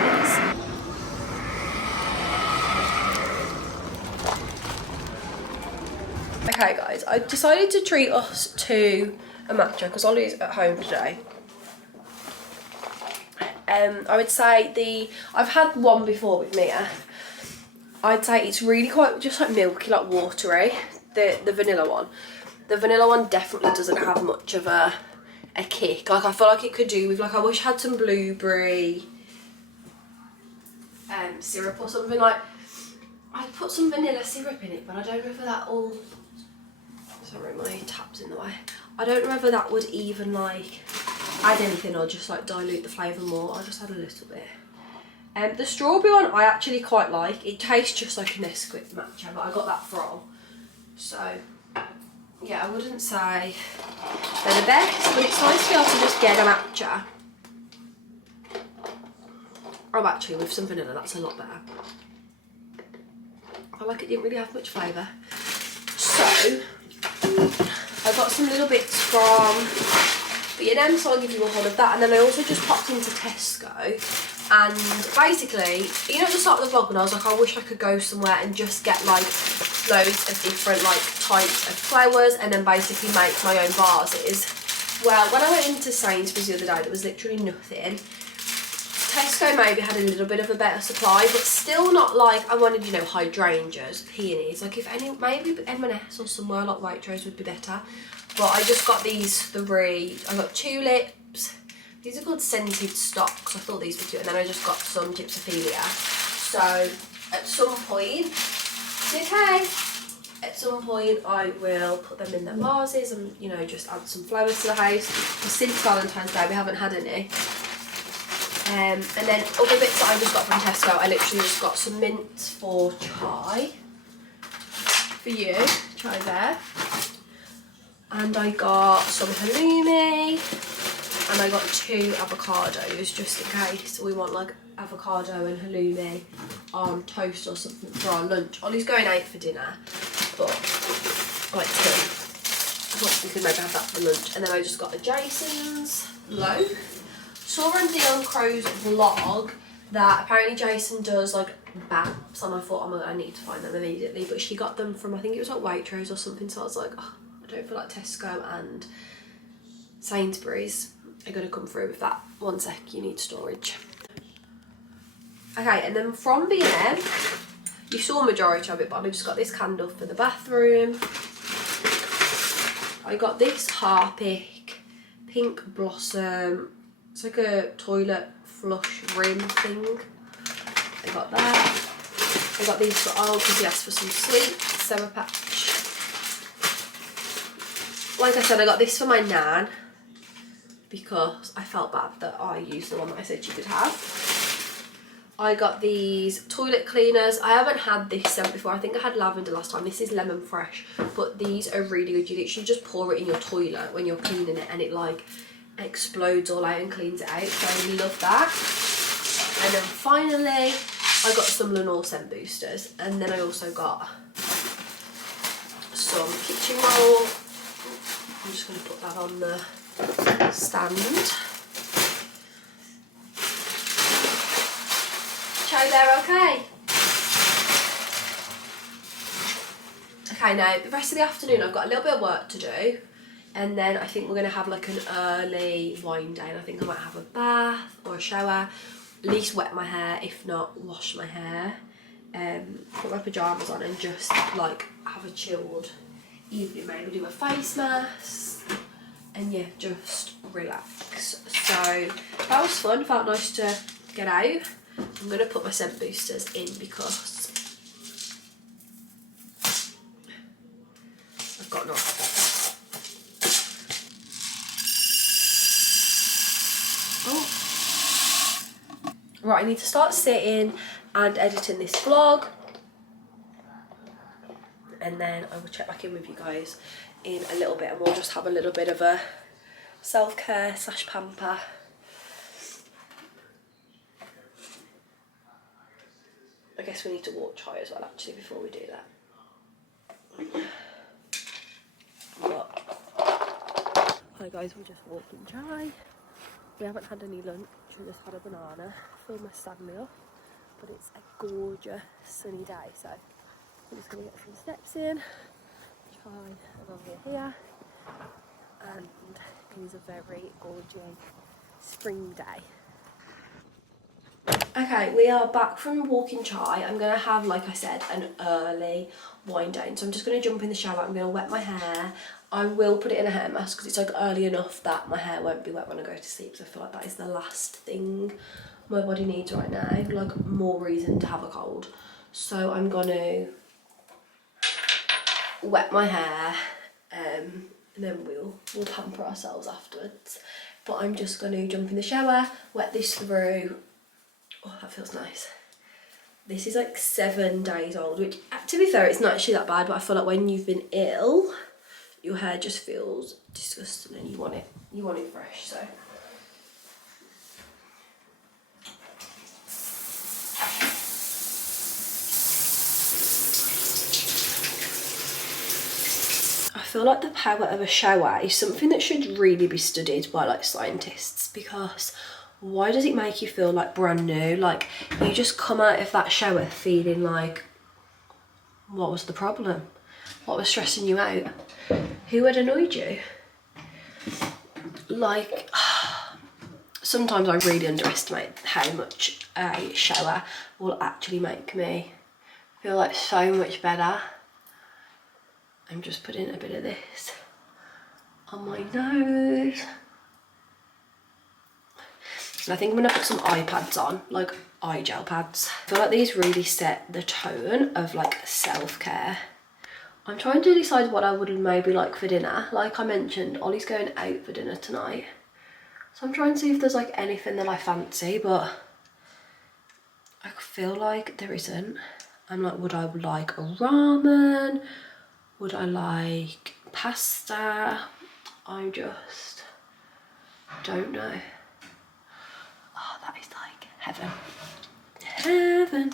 please? Okay guys, I decided to treat us to a matcha because Ollie's at home today. I would say I've had one before with Mia. I'd say it's really quite just like milky, like watery, the vanilla one. The vanilla one definitely doesn't have much of a kick. Like I feel like it could do with like, I wish I had some blueberry syrup or something. Like I'd put some vanilla syrup in it, but I don't know whether that will, sorry my tap's in the way, I don't know whether that would even like add anything or just like dilute the flavour more. I'll just add a little bit. The strawberry one I actually quite like. It tastes just like a Nesquik matcha, but I got that from, so yeah, I wouldn't say they're the best, but it's nice to be able to just get a matcha. Oh, actually, with some vanilla, that's a lot better. I feel like it didn't really have much flavour. So, I got some little bits from B&M, so I'll give you a haul of that. And then I also just popped into Tesco. And basically, you know, at the start of the vlog when I was like, I wish I could go somewhere and just get like loads of different like types of flowers and then basically make my own vases. Well, when I went into Sainsbury's the other day, there was literally nothing. Tesco maybe had a little bit of a better supply, but still not like I wanted, you know, hydrangeas, peonies. Like if any, maybe M&S or somewhere like Waitrose would be better. But I just got these three. I got tulips. These are called scented stocks. I thought these were cute. And then I just got some gypsophilia. So at some point, okay, at some point I will put them in their vases and, you know, just add some flowers to the house. Since Valentine's Day we haven't had any. And then other bits that I just got from Tesco, I literally just got some mints for chai. For you, chai there. And I got some halloumi. And I got 2 avocados just in case we want like avocado and halloumi on toast or something for our lunch. Ollie's going out for dinner, but like 2. I thought we could maybe have that for lunch. And then I just got a Jason's loaf. Saw on Dion Crow's vlog that apparently Jason does like baps, and I thought, oh, I need to find them immediately. But she got them from, I think it was like Waitrose or something, so I was like, oh, I don't feel like Tesco and Sainsbury's are going to come through with that. One sec, you need storage. Okay, and then from B&M, you saw a majority of it, but I just got this candle for the bathroom. I got this Harpic Pink Blossom. It's like a toilet flush rim thing. I got that. I got these for Al because he asked for some sweets. Sour Patch. Like I said, I got this for my nan because I felt bad that I used the one that I said she could have. I got these toilet cleaners. I haven't had this scent before. I think I had lavender last time. This is lemon fresh, but these are really good. You literally just pour it in your toilet when you're cleaning it and it like explodes all out and cleans it out. So I really love that. And then finally, I got some Lenore scent boosters. And then I also got some kitchen roll. I'm just going to put that on the stand. Cho there, okay? Okay, now the rest of the afternoon I've got a little bit of work to do, and then I think we're going to have like an early wind down. I think I might have a bath or a shower, at least wet my hair, if not wash my hair, put my pyjamas on and just like have a chilled evening, maybe do a face mask and yeah, just relax. So that was fun, felt nice to get out. I'm going to put my scent boosters in because I've got no. Oh. Right, I need to start sitting and editing this vlog, and then I will check back in with you guys in a little bit and we'll just have a little bit of a self-care / pamper. I guess we need to walk Chai as well actually before we do that. But, hi guys, we're just walking Chai. We haven't had any lunch, we just had a banana. Filled my Stanley up, but it's a gorgeous sunny day, so I'm just going to get some steps in. Chai and over here, and it is a very gorgeous spring day. Okay, we are back from walking Chai. I'm going to have, like I said, an early wind down. So I'm just going to jump in the shower. I'm going to wet my hair. I will put it in a hair mask because it's like early enough that my hair won't be wet when I go to sleep. So I feel like that is the last thing my body needs right now. Like more reason to have a cold. So I'm going to wet my hair and then we'll pamper ourselves afterwards. But I'm just going to jump in the shower, wet this through. Oh, that feels nice. This is like 7 days old, which to be fair, it's not actually that bad, but I feel like when you've been ill, your hair just feels disgusting and you want it fresh, so. I feel like the power of a shower is something that should really be studied by like scientists, because why does it make you feel like brand new? Like you just come out of that shower feeling like, what was the problem? What was stressing you out? Who had annoyed you? Like, sometimes I really underestimate how much a shower will actually make me feel like so much better. I'm just putting a bit of this on my nose. And I think I'm going to put some eye pads on, like eye gel pads. I feel like these really set the tone of like self-care. I'm trying to decide what I would maybe like for dinner. Like I mentioned, Ollie's going out for dinner tonight. So I'm trying to see if there's like anything that I fancy, but I feel like there isn't. I'm like, would I like a ramen? Would I like pasta? I just don't know. Oh, that is like heaven. Heaven.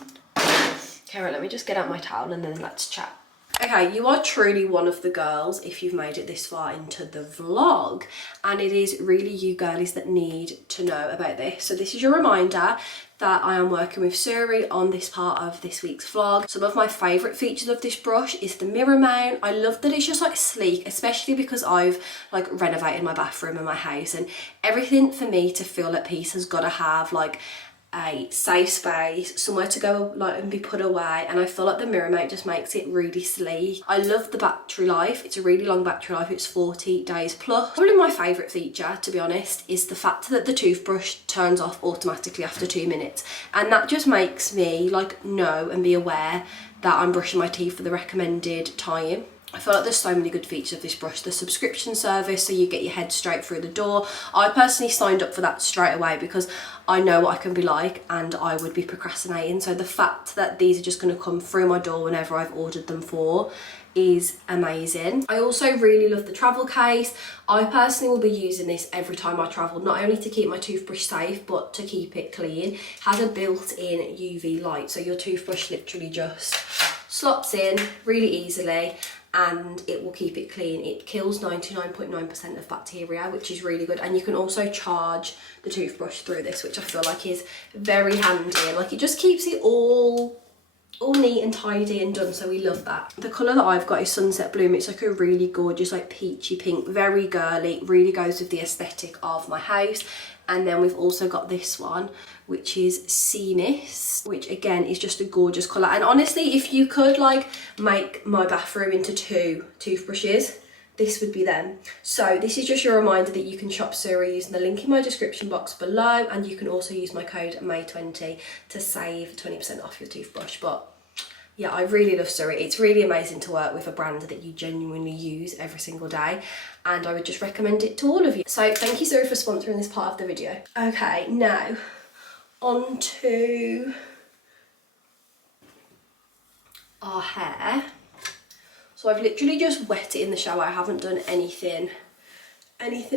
Okay, right, let me just get out my towel and then let's chat. Okay, you are truly one of the girls if you've made it this far into the vlog, and it is really you girlies that need to know about this. So this is your reminder that I am working with Suri on this part of this week's vlog. Some of my favourite features of this brush is the mirror mount. I love that it's just like sleek, especially because I've like renovated my bathroom and my house, and everything for me to feel at peace has got to have like a safe space, somewhere to go like and be put away, and I feel like the mirror mount just makes it really sleek. I love the battery life. It's a really long battery life. It's 40 days plus. Probably my favourite feature, to be honest, is the fact that the toothbrush turns off automatically after 2 minutes, and that just makes me like know and be aware that I'm brushing my teeth for the recommended time. I feel like there's so many good features of this brush. The subscription service, so you get your head straight through the door. I personally signed up for that straight away because I know what I can be like and I would be procrastinating. So the fact that these are just going to come through my door whenever I've ordered them for is amazing. I also really love the travel case. I personally will be using this every time I travel, not only to keep my toothbrush safe, but to keep it clean. It has a built-in UV light, so your toothbrush literally just slots in really easily, and it will keep it clean. It kills 99.9% of bacteria, which is really good. And you can also charge the toothbrush through this, which I feel like is very handy, and like it just keeps it all neat and tidy and done, so we love that. The colour that I've got is Sunset Bloom. It's like a really gorgeous like peachy pink, very girly, really goes with the aesthetic of my house. And then we've also got this one, which is Sea Mist, which again is just a gorgeous colour. And honestly, if you could like make my bathroom into 2 toothbrushes, this would be them. So this is just your reminder that you can shop Suri using the link in my description box below, and you can also use my code May20 to save 20% off your toothbrush. But yeah, I really love Suri. It's really amazing to work with a brand that you genuinely use every single day, and I would just recommend it to all of you. So thank you, Suri, for sponsoring this part of the video. Okay, now on to our hair. So I've literally just wet it in the shower. I haven't done anything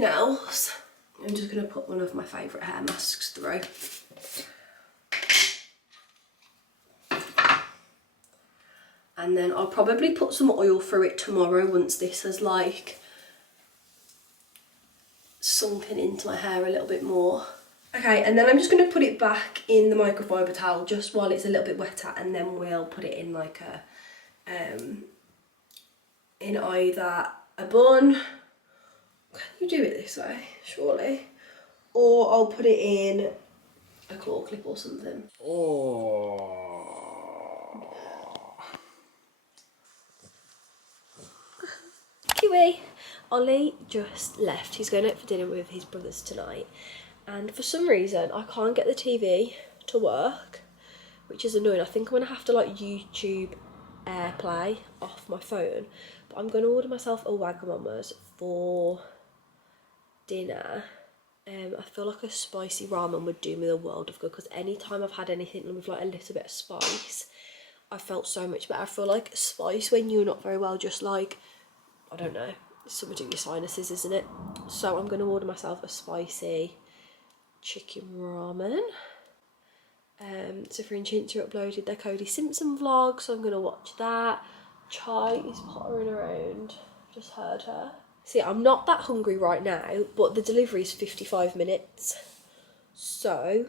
else. I'm just gonna put one of my favourite hair masks through. And then I'll probably put some oil through it tomorrow once this has like sunken into my hair a little bit more. Okay, and then I'm just gonna put it back in the microfiber towel just while it's a little bit wetter, and then we'll put it in like a in either a bun, can you do it this way, surely? Or I'll put it in a claw clip or something. Kiwi! Ollie just left. He's going out for dinner with his brothers tonight, and for some reason I can't get the TV to work, which is annoying. I think I'm going to have to like YouTube AirPlay off my phone, but I'm going to order myself a Wagamama's for dinner. I feel like a spicy ramen would do me the world of good, because anytime I've had anything with like a little bit of spice, I felt so much better. I feel like spice when you're not very well, just like, I don't know, it's something to do with your sinuses, isn't it? So I'm going to order myself a spicy chicken ramen. Suri and Chintzia uploaded their Cody Simpson vlog, so I'm going to watch that. Chai is pottering around, just heard her. See, I'm not that hungry right now, but the delivery is 55 minutes, so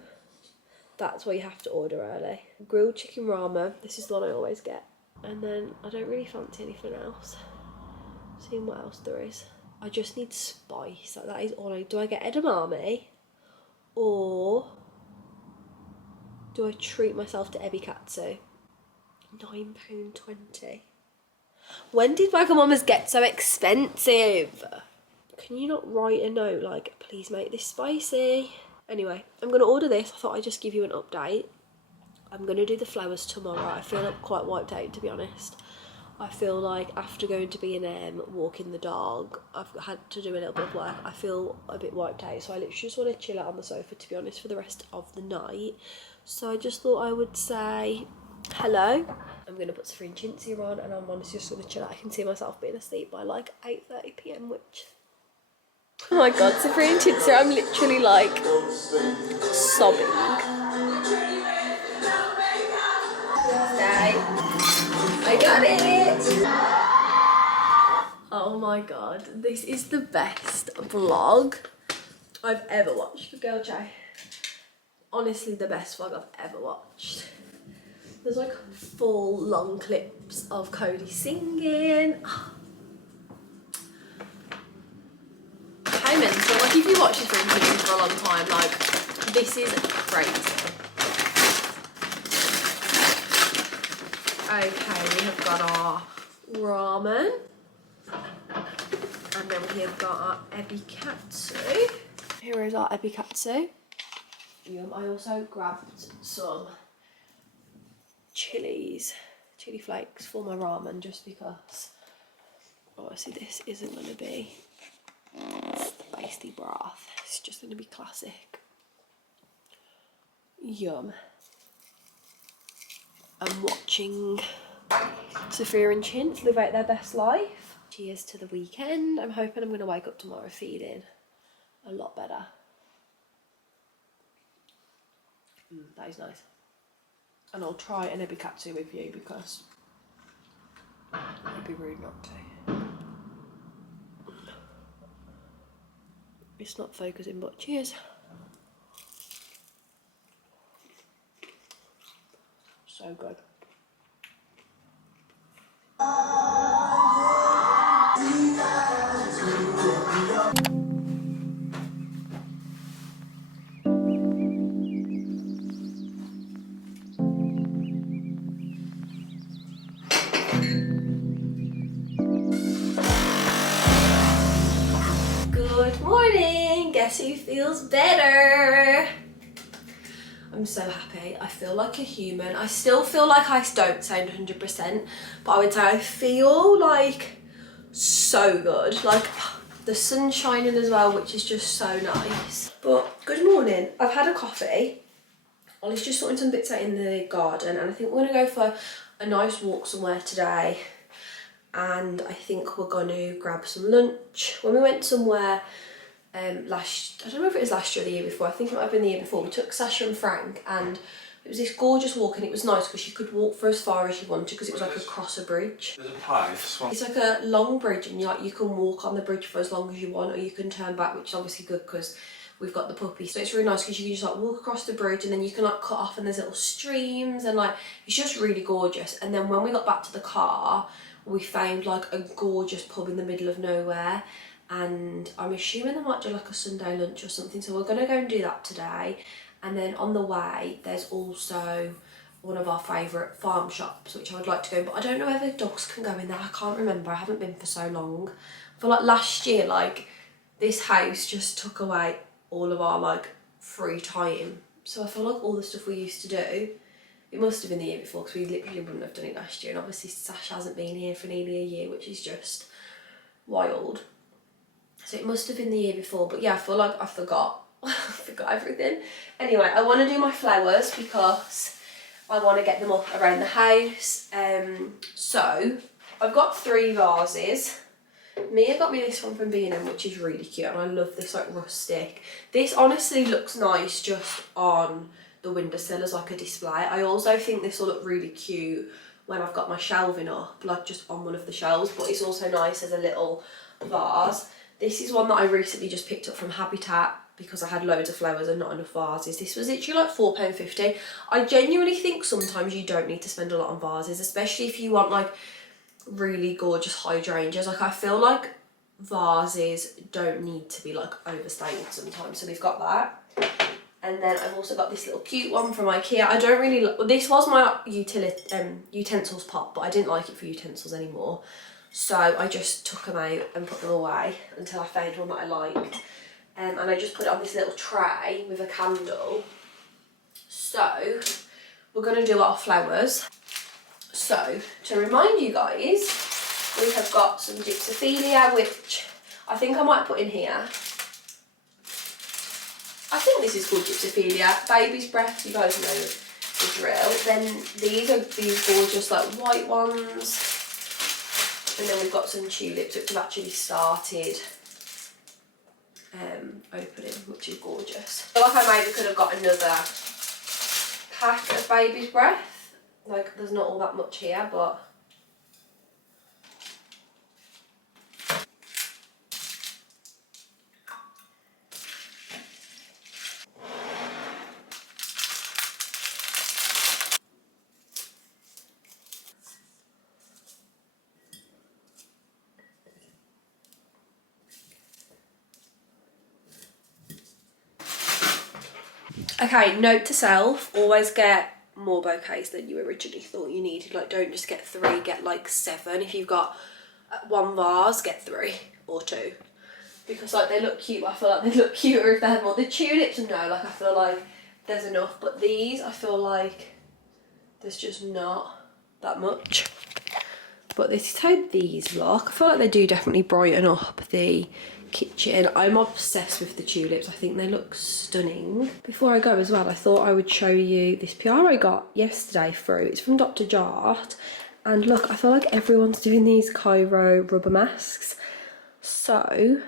that's why you have to order early. Grilled chicken ramen, this is the one I always get. And then I don't really fancy anything else. Seeing what else there is. I just need spice, like that is all I do. I get edamame, or do I treat myself to ebikatsu? £9.20. When did Wagamama's get so expensive? Can you not write a note like, please make this spicy? Anyway, I'm going to order this. I thought I'd just give you an update. I'm going to do the flowers tomorrow. I feel like quite wiped out, to be honest. I feel like after going to B&M, walking the dog, I've had to do a little bit of work. I feel a bit wiped out, so I literally just want to chill out on the sofa, to be honest, for the rest of the night. So I just thought I would say hello. I'm going to put Suri and Chintzia on, and I'm honestly just going to chill out. I can see myself being asleep by like 8:30 PM, which... Oh my god, Suri and Chintzia, I'm literally like sobbing. Stay. I got it! Oh my god, this is the best vlog I've ever watched. Girl Chai. Honestly, the best vlog I've ever watched. There's like full long clips of Cody singing. Hey man, so like if you watch this video for a long time, like this is crazy. Okay, we have got our ramen, and then we have got our ebikatsu. Here is our ebikatsu. Yum. I also grabbed some chili flakes for my ramen, just because obviously this isn't going to be spicy broth. It's just going to be classic. Yum. I'm watching Suri and Chintzia live out their best life. Cheers to the weekend. I'm hoping I'm going to wake up tomorrow feeling a lot better. That is nice. And I'll try an ebikatsu with you, because It'd be rude not to. It's not focusing, but cheers. So good. Good morning. Guess who feels better? I'm so happy. I feel like a human. I still feel like I don't sound 100%, but I would say I feel like so good. Like the sun's shining as well, which is just so nice. But good morning. I've had a coffee. Ollie's just sorting some bits out in the garden, and I think we're gonna go for a nice walk somewhere today. And I think we're gonna grab some lunch. When we went somewhere I don't know if it was last year or the year before, I think it might have been the year before, we took Sasha and Frank, and it was this gorgeous walk, and it was nice because you could walk for as far as you wanted because it was like across a bridge. There's a pie. It's like a long bridge, and you can walk on the bridge for as long as you want, or you can turn back, which is obviously good because we've got the puppy. So it's really nice because you can just like walk across the bridge, and then you can like cut off, and there's little streams, and like it's just really gorgeous. And then when we got back to the car, we found like a gorgeous pub in the middle of nowhere, and I'm assuming they might do like a Sunday lunch or something, so we're gonna go and do that today. And then on the way there's also one of our favourite farm shops which I would like to go, but I don't know whether dogs can go in there. I can't remember, I haven't been for so long. I feel like last year like this house just took away all of our like free time, so I feel like all the stuff we used to do, it must have been the year before because we literally wouldn't have done it last year. And obviously Sasha hasn't been here for nearly a year, which is just wild. So it must have been the year before, but yeah, I feel like I forgot. I forgot everything. Anyway, I want to do my flowers because I want to get them up around the house. So I've got 3 vases. Mia got me this one from B&M, which is really cute, and I love this like rustic. This honestly looks nice just on the windowsill as like a display. I also think this will look really cute when I've got my shelving up, like just on one of the shelves, but it's also nice as a little vase. This is one that I recently just picked up from Habitat because I had loads of flowers and not enough vases. This was literally like £4.50. I genuinely think sometimes you don't need to spend a lot on vases, especially if you want like really gorgeous hydrangeas. Like I feel like vases don't need to be like overstated sometimes, so we've got that. And then I've also got this little cute one from IKEA. I don't really, this was my utensils pot, but I didn't like it for utensils anymore. So I just took them out and put them away until I found one that I liked. And I just put it on this little tray with a candle. So we're going to do our flowers. So to remind you guys, we have got some gypsophilia, which I think I might put in here. I think this is called gypsophilia. Baby's breath, you guys know the drill. Then these are these gorgeous like white ones. And then we've got some tulips which have actually started opening, which is gorgeous. I feel like I maybe could have got another pack of baby's breath. Like there's not all that much here, but okay, note to self, always get more bouquets than you originally thought you needed. Like don't just get 3, get like 7. If you've got 1 vase, get 3 or 2. Because like they look cute, but I feel like they'd look cuter if they had more. The tulips, no, like I feel like there's enough, but these I feel like there's just not that much. But this is how these look. I feel like they do definitely brighten up the kitchen. I'm obsessed with the tulips. I think they look stunning. Before I go as well, I thought I would show you this PR I got yesterday through. It's from Dr. Jart. And look, I feel like everyone's doing these Cairo rubber masks. So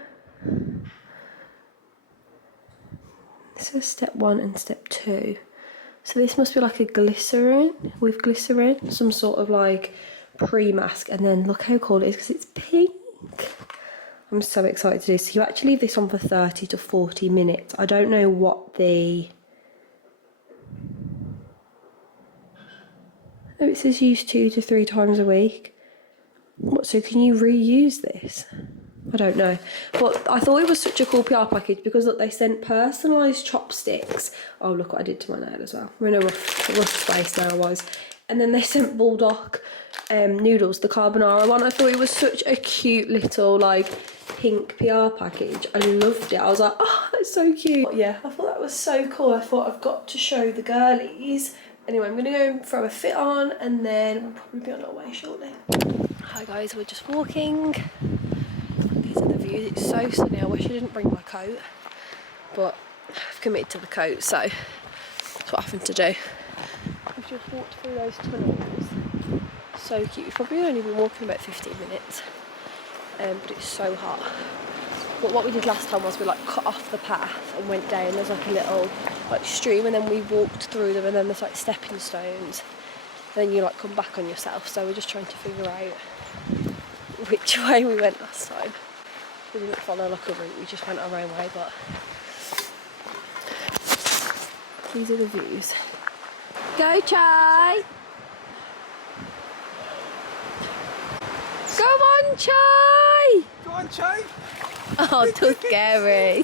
this is step 1 and step 2. So this must be like a glycerin, with glycerin, some sort of like pre-mask, and then look how cool it is because it's pink. I'm so excited to do this. So you actually leave this on for 30 to 40 minutes. I don't know what the... Oh, it says use 2 to 3 times a week. What, so can you reuse this? I don't know. But I thought it was such a cool PR package because look, they sent personalised chopsticks. Oh, look what I did to my nail as well. We're in a rough space nail-wise. And then they sent bulldog noodles, the carbonara one. I thought it was such a cute little like pink PR package. I loved it. I was like, oh, that's so cute. But yeah, I thought that was so cool. I thought I've got to show the girlies. Anyway, I'm going to go and throw a fit on and then we'll probably be on our way shortly. Hi guys, we're just walking. These are the views. It's so sunny. I wish I didn't bring my coat, but I've committed to the coat, so that's what I happened to do. We've just walked through those tunnels. So cute. We've probably only been walking about 15 minutes, but it's so hot. But what we did last time was we like cut off the path and went down. There's like a little like stream, and then we walked through them, and then there's like stepping stones. And then you like come back on yourself. So we're just trying to figure out which way we went last time. We didn't follow like a route, we just went our own way, but these are the views. Go Chai! Go on Chai! Go on, Chai. Oh, too scary, guys.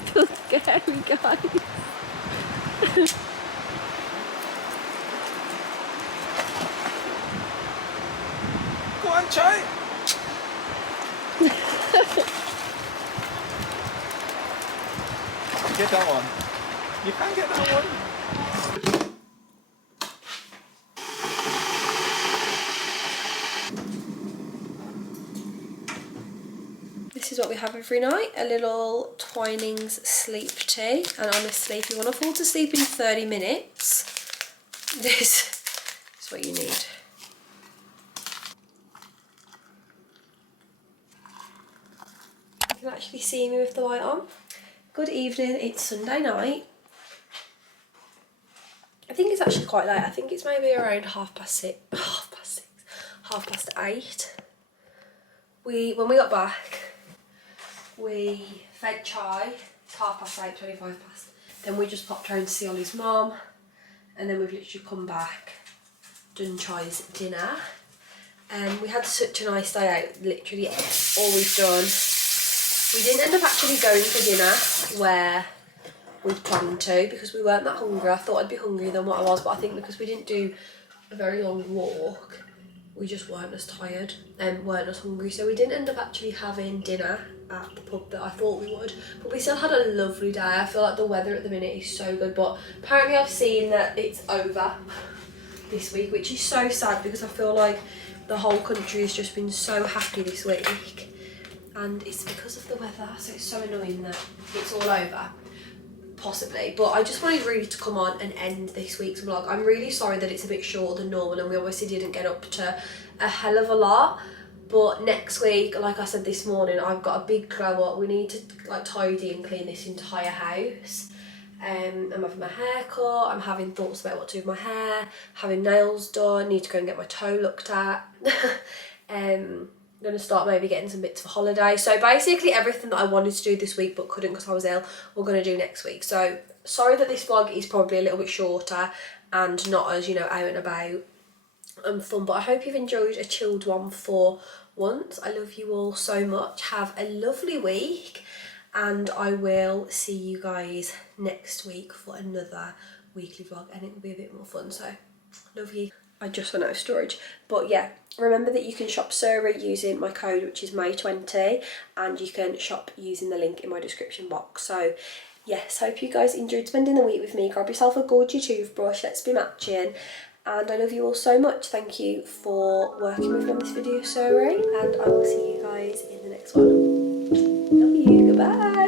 Go on, Chai. Get that one. You can't get that one. This is what we have every night, a little Twinings sleep tea. And honestly, if you want to fall to sleep in 30 minutes, this is what you need. You can actually see me with the light on. Good evening, it's Sunday night. I think it's actually quite late. I think it's maybe around half past 8. When we got back, we fed Chai. It's 8:30, 25 past. Then we just popped round to see Ollie's mum, and then we've literally come back, done Chai's dinner. We had such a nice day out, literally all we've done. We didn't end up actually going for dinner where we planned to because we weren't that hungry. I thought I'd be hungrier than what I was, but I think because we didn't do a very long walk, we just weren't as tired and weren't as hungry. So we didn't end up actually having dinner at the pub that I thought we would. But we still had a lovely day. I feel like the weather at the minute is so good, but apparently I've seen that it's over this week, which is so sad because I feel like the whole country has just been so happy this week. And it's because of the weather, so it's so annoying that it's all over, possibly. But I just wanted really to come on and end this week's vlog. I'm really sorry that it's a bit shorter than normal and we obviously didn't get up to a hell of a lot. But next week, like I said this morning, I've got a big glow up. We need to like tidy and clean this entire house. I'm having my hair cut, I'm having thoughts about what to do with my hair, having nails done, need to go and get my toe looked at. I'm going to start maybe getting some bits for holiday. So basically everything that I wanted to do this week but couldn't because I was ill, we're going to do next week. So sorry that this vlog is probably a little bit shorter and not as, you know, out and about and fun. But I hope you've enjoyed a chilled one for once. I love you all so much. Have a lovely week and I will see you guys next week for another weekly vlog and it will be a bit more fun. So love you. I just went out of storage. But yeah, remember that you can shop Suri using my code, which is May20, and you can shop using the link in my description box. So yes, hope you guys enjoyed spending the week with me. Grab yourself a gorgeous toothbrush, let's be matching. And I love you all so much. Thank you for working with me on this video, Suri, and I will see you guys in the next one. Love you, goodbye.